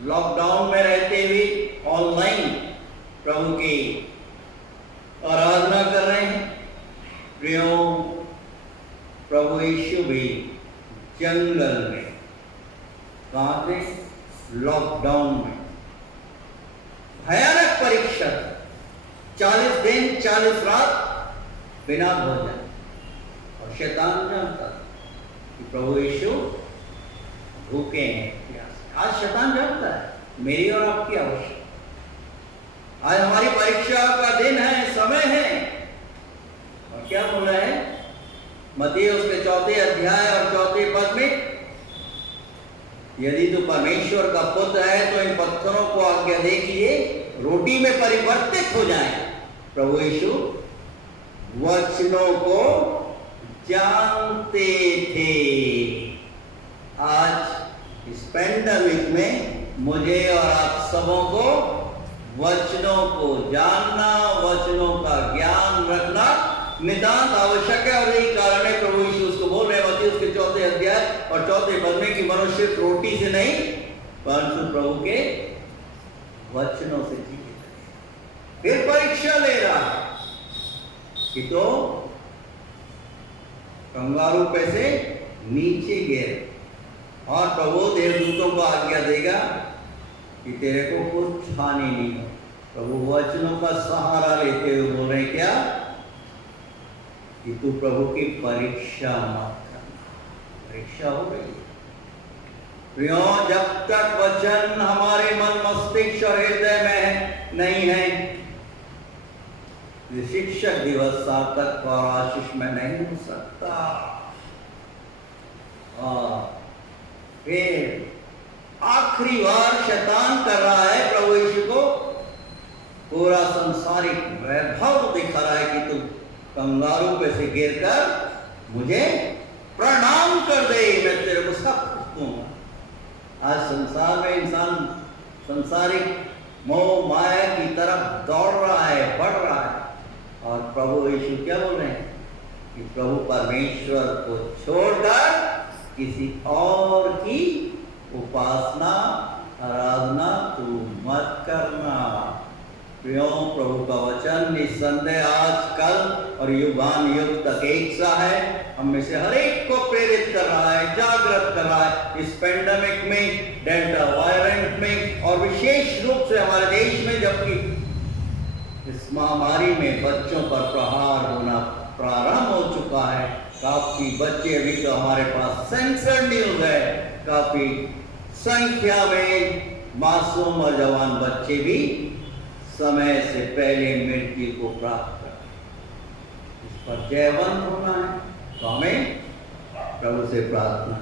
लॉकडाउन में रहते हुए ऑनलाइन प्रभु की आराधना कर रहे हैं। प्रियो, प्रभु यीशु भी जंगल में, कहाँ थे? लॉकडाउन में, भयानक परीक्षा, 40 दिन 40 रात बिना भोजन। और शैतान जानता कि प्रभु यीशु भूखे हैं, प्यासे। आज शैतान जानता है मेरी और आपकी आवश्यकता। आज हमारी परीक्षा का दिन है, समय है। और क्या बोल रहा है मत्ती उसके 4 अध्याय और 4 पद में, यदि तू परमेश्वर का पुत्र है तो इन पत्थरों को आज्ञा दे कि ये रोटी में परिवर्तित हो जाए। प्रभु यीशु वचनों को जानते थे। आज इस पेंडेमिक में मुझे और आप सबों को वचनों को जानना, वचनों का ज्ञान रखना नितांत आवश्यक है। और यही कारण है प्रभु यीशु उसको बोल रहे मत्ती उसके 4 अध्याय और 4 पद में कि मनुष्य सिर्फ रोटी से नहीं परंतु प्रभु के वचनों से जीवित है। फिर परीक्षा ले रहा है कि तो कंगारू पे से नीचे गिर और प्रभु देवदूतों को आज्ञा देगा कि तेरे को कुछ हानि नहीं हो। प्रभु वचनों का सहारा लेते हुए बोल रहे क्या कि तू प्रभु की परीक्षा मत करना। परीक्षा हो रही है प्रियो, जब तक वचन हमारे मन मस्तिष्क और हृदय में नहीं है, शिक्षक दिवस सार्थक और आशीष में नहीं हो सकता। और फिर आखिरी बार शैतान कर रहा है प्रभु यीशु को पूरा संसारिक वैभव दिखा रहा है कि तू कंगारू पे से गिरकर मुझे प्रणाम कर दे, मैं तेरे को सब कुछ दूंगा। आज संसार में इंसान संसारिक मोह माया की तरफ दौड़ रहा है, बढ़ रहा है। और प्रभु यीशु क्या बोल रहे हैं कि प्रभु परमेश्वर को छोड़कर किसी और की उपासना आराधना तू मत करना। प्रियो, प्रभु का वचन निस्संदेह आज कल और युगान युग तक एक सा है। हम में से हर एक को प्रेरित कर रहा है, जागृत कर रहा है। इस पेंडेमिक में, डेल्टा वायरेंट में और विशेष रूप से हमारे देश में, जबकि इस महामारी में बच्चों पर प्रहार होना प्रारंभ हो चुका है। काफी बच्चे अभी तो हमारे पास सेंसर न्यूज है, काफी संख्या में मासूम और जवान बच्चे भी समय से पहले मृत्यु को प्राप्त कर, इस पर जयवंत होना है। तो हमें प्रभु से प्रार्थना,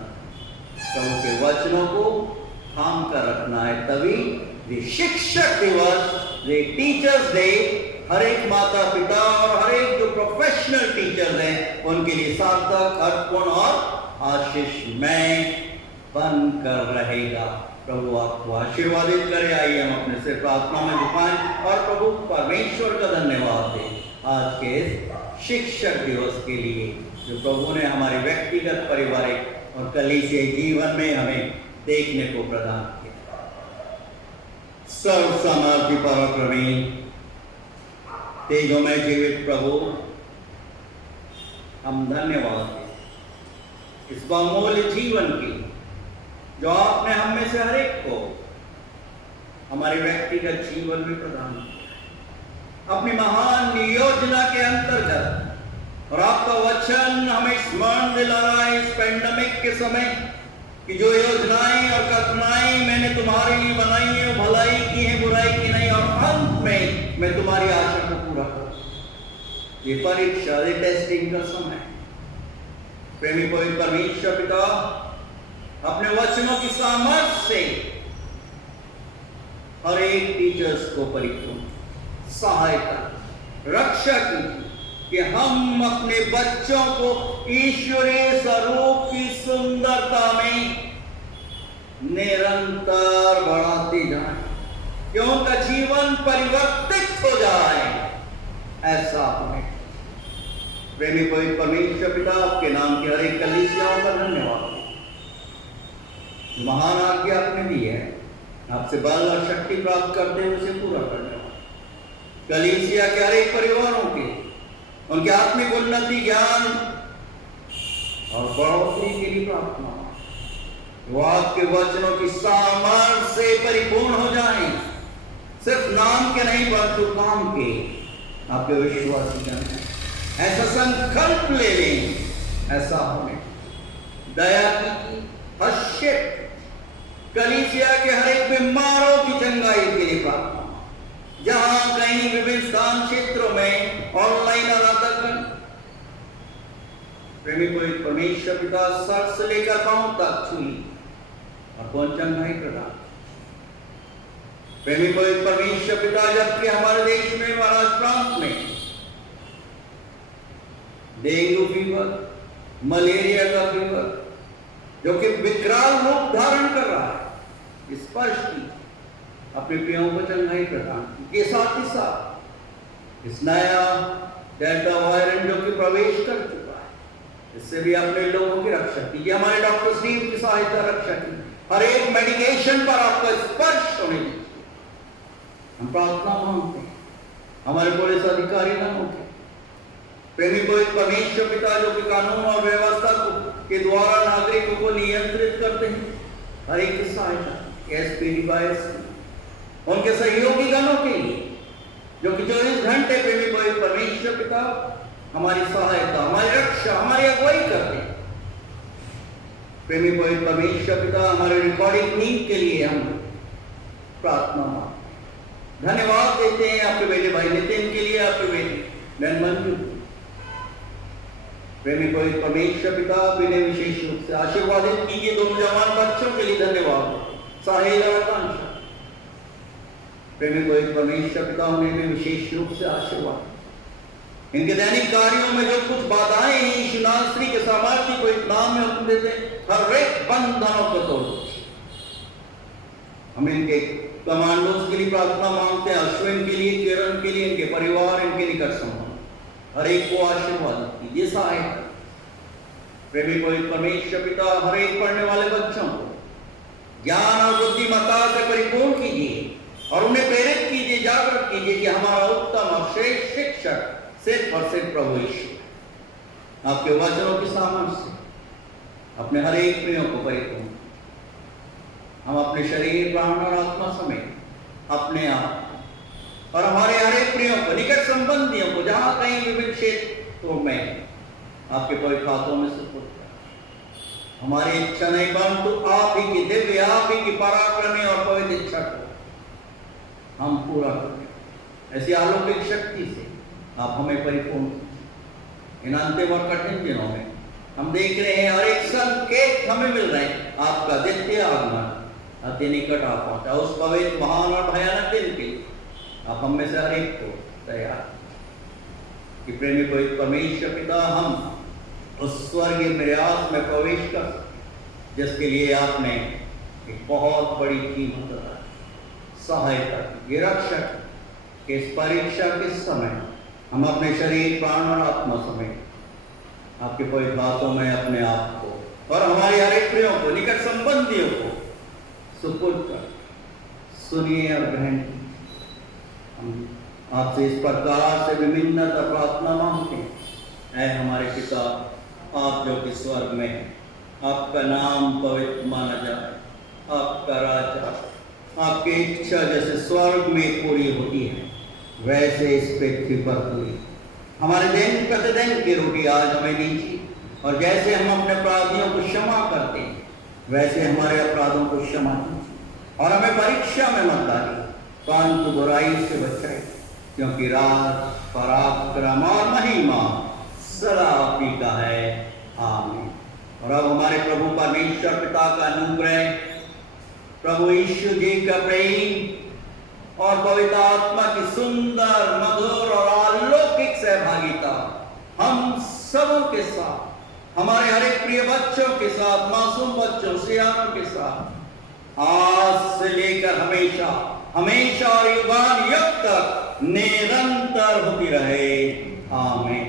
प्रभु के वचनों को थाम कर रखना है। तभी शिक्षक दिवस, टीचर्स डे, हर एक माता पिता और हर एक जो प्रोफेशनल टीचर्स हैं उनके लिए सार्थक, अर्थपूर्ण और आशीषमय बनकर रहेगा। प्रभु आपको आशीर्वादित करे। आइए हम अपने से प्रार्थना में झुकाएं और प्रभु परमेश्वर का धन्यवाद दें आज के इस शिक्षक दिवस के लिए जो प्रभु ने हमारे व्यक्तिगत, पारिवारिक और कलीसियाई जीवन में हमें देखने को प्रदान किया। सर्व सामर्थ्य पराक्रमी तेजोमय जीवित प्रभु, हम धन्यवाद दें इस बहुमूल्य जीवन की जो आपने हम में से हर एक को हमारे व्यक्तिगत जीवन में प्रदान किया अपनी महान योजना के अंतर्गत। और आपका वचन हमें स्मरण दिला रहा है इस पेंडेमिक के समय कि जो योजनाएं और कल्पनाएं मैंने तुम्हारे लिए बनाई है वो भलाई की है, बुराई की नहीं, और अंत में मैं तुम्हारी आशा को पूरा करूं। ये परीक्षा, ये टेस्टिंग का समय। प्रेमी पवित्र परमेश्वर पिता, अपने वचनों की सामर्थ्य से हर एक टीचर्स को परिपूर्ण सहायता, रक्षा कीजिए कि हम अपने बच्चों को ईश्वरीय स्वरूप की सुंदरता में निरंतर बढ़ाते जाएं, कि उनका जीवन परिवर्तित हो जाए। ऐसा हमें प्रेमी पवित्र परमेश्वर पिता, आपके नाम के हर एक कलीसियाओं का धन्यवाद। महान आज्ञा आपने दी है, आपसे बल और शक्ति प्राप्त करते हुए उसे पूरा करने वाले कलीसिया के हर एक परिवारों के, उनके आत्मिक उन्नति, ज्ञान और बढ़ोतरी के लिए प्रार्थना। वो आपके वचनों की सामर्थ्य से परिपूर्ण हो जाएं, सिर्फ नाम के नहीं परंतु काम के आपके विश्वासी जन ऐसा संकल्प ले लें। ऐसा हमें दया की हर्षित कलीसिया के हर एक बीमारों की चंगाई के लिए प्रार्थना। जहां कहीं विभिन्न स्थान क्षेत्रों में ऑनलाइन आराधना, प्रेमी पवित्र परमेश्वर पिता, सर से लेकर पांव तक छुई और कौन चंगाई प्रदान। प्रेमी पवित्र परमेश्वर पिता, जबकि हमारे देश में, महाराष्ट्र प्रांत में डेंगू फीवर, मलेरिया का फीवर जो कि विकराल रूप धारण कर रहा है, स्पर्श की अपने प्रियों को चंगाई प्रदान के साथ ही साथ इस नया डेल्टा वेरिएंट जो कि प्रवेश कर चुका है, इससे भी अपने लोगों की रक्षा कीजिए। हमारे डॉक्टर स्टीव की सहायता रक्षा कीजिए। हर एक मेडिकेशन पर आपका स्पर्श होने दीजिए। हम प्रार्थना मांगते हैं हमारे पुलिस अधिकारी गणों के, प्रेमी पवित्र परमेश्वर पिता जो कि कानून और व्यवस्था के द्वारा नागरिकों को नियंत्रित करते हैं, हर एक की सहायता एसपीडी उनके सहयोगी गणों के लिए जो कि 24 घंटे प्रेमी पवित्र परमेश्वर पिता हमारी सहायता, हमारी रक्षा, हमारी अगुवाई करते हैं। प्रेमी पवित्र परमेश्वर पिता हमारे रिकॉर्डिंग टीम के लिए हम प्रार्थना मांगते हैं, धन्यवाद देते हैं आपके बेटे भाई नितिन के लिए, आपके बेटे बहन मंजू। प्रेमी पवित्र परमेश्वर पिता बिना विशेष रूप से आशीर्वादित कीजिए दोनों जवान बच्चों के लिए, धन्यवाद। साहिल और आकांक्षा, प्रेमी पवित्र परमेश्वर पिता उन्हें भी विशेष रूप से आशीर्वाद। इनके दैनिक कार्यों में जो कुछ बाधाएं हैं, यीशु नासरी के सामर्थ्य को इस नाम में हुक्म देते, हर एक बंधनों को तोड़ दो। हम इनके कमांडोज के लिए प्रार्थना मांगते हैं, अश्विन के लिए, किरण के लिए, इनके परिवार, इनके निकट संबंध, हर एक को आशीर्वाद कीजिए, सहायता। प्रेमी पवित्र परमेश्वर पिता हर एक पढ़ने वाले बच्चों को ज्ञान और बुद्धिमत्ता से परिपूर्ण कीजिए और उन्हें प्रेरित कीजिए, जागृत कीजिए कि हमारा उत्तम और श्रेष्ठ शिक्षक सिर्फ और सिर्फ प्रभु यीशु। आपके वचनों की सामर्थ्य से अपने हर एक प्रियों को परिपूर्ण, हम अपने शरीर, प्राण और आत्मा समेत अपने आप और हमारे हर एक प्रियों को, निकट संबंधियों को, जहां कहीं विभिन्न क्षेत्रों में आपके पवित्र हाथों में सुपुर्द करें। हमारी इच्छा नहीं परंतु आप ही की दिव्य, आप ही की पराक्रमी और पवित्र इच्छा को हम पूरा करें। ऐसी अलौकिक शक्ति से आप हमें परिपूर्ण। इन अंतिम और कठिन दिनों में हम देख रहे हैं हर एक संकेत हमें मिल रहे हैं, आपका द्वितीय आगमन अति निकट आ पहुंचा। उस पवित्र, महान और भयानक दिन के लिए आप हम में से हर एक को तैयार कि प्रेमी पवित्र परमेश्वर पिता हम उस स्वर्गीय प्रयास में प्रवेश कर सकें जिसके लिए आपने एक बहुत बड़ी कीमत अदा की। सहायता की, रक्षक के इस परीक्षा के समय हम अपने शरीर, प्राण और आत्मा समेत आपके पवित्र हाथों में अपने आप को और हमारे हर एक प्रियों को, निकट संबंधियों को सुपुर्द कर सुनिए और ग्रहण कीजिए। हम आपसे इस प्रकार से विभिन्न प्रार्थना मांगते हैं। ऐ हमारे पिता, आप जो कि स्वर्ग में हैं, आपका नाम पवित्र माना जाए, आपका राज्य, आपकी इच्छा जैसे स्वर्ग में पूरी होती है वैसे इस पृथ्वी पर पूरी। हमारे दिन प्रतिदिन की रोटी आज हमें दीजिए और जैसे हम अपने अपराधियों को क्षमा करते हैं वैसे हमारे अपराधों को क्षमा कीजिए और हमें परीक्षा में मत डालिए परंतु बुराई से बचाए, क्योंकि राज, पराक्रम और महिमा सदा आप ही का है। आमीन। और अब हमारे प्रभु परमेश्वर पिता का अनुग्रह, प्रभु यीशु जी का प्रेम और पवित्र आत्मा की सुंदर, मधुर और अलौकिक सहभागिता हम सबों के साथ, हमारे हर एक प्रिय बच्चों के साथ, मासूम बच्चों, सियानों के साथ आज से लेकर हमेशा हमेशा और युगान युग तक निरंतर होती रहे। आमीन।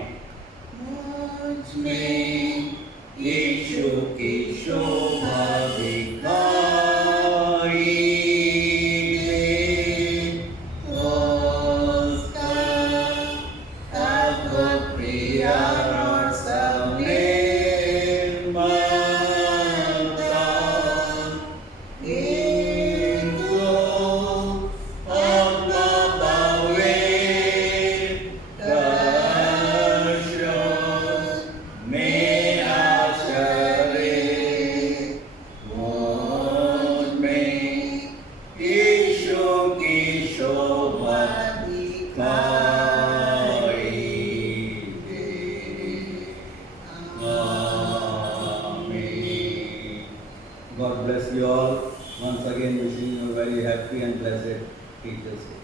मुझ में यीशु की शोभा दिखाई दे, उसका अद्भुत प्यार और सबने God bless you all. Once again wishing you a very happy and blessed Teachers' Day.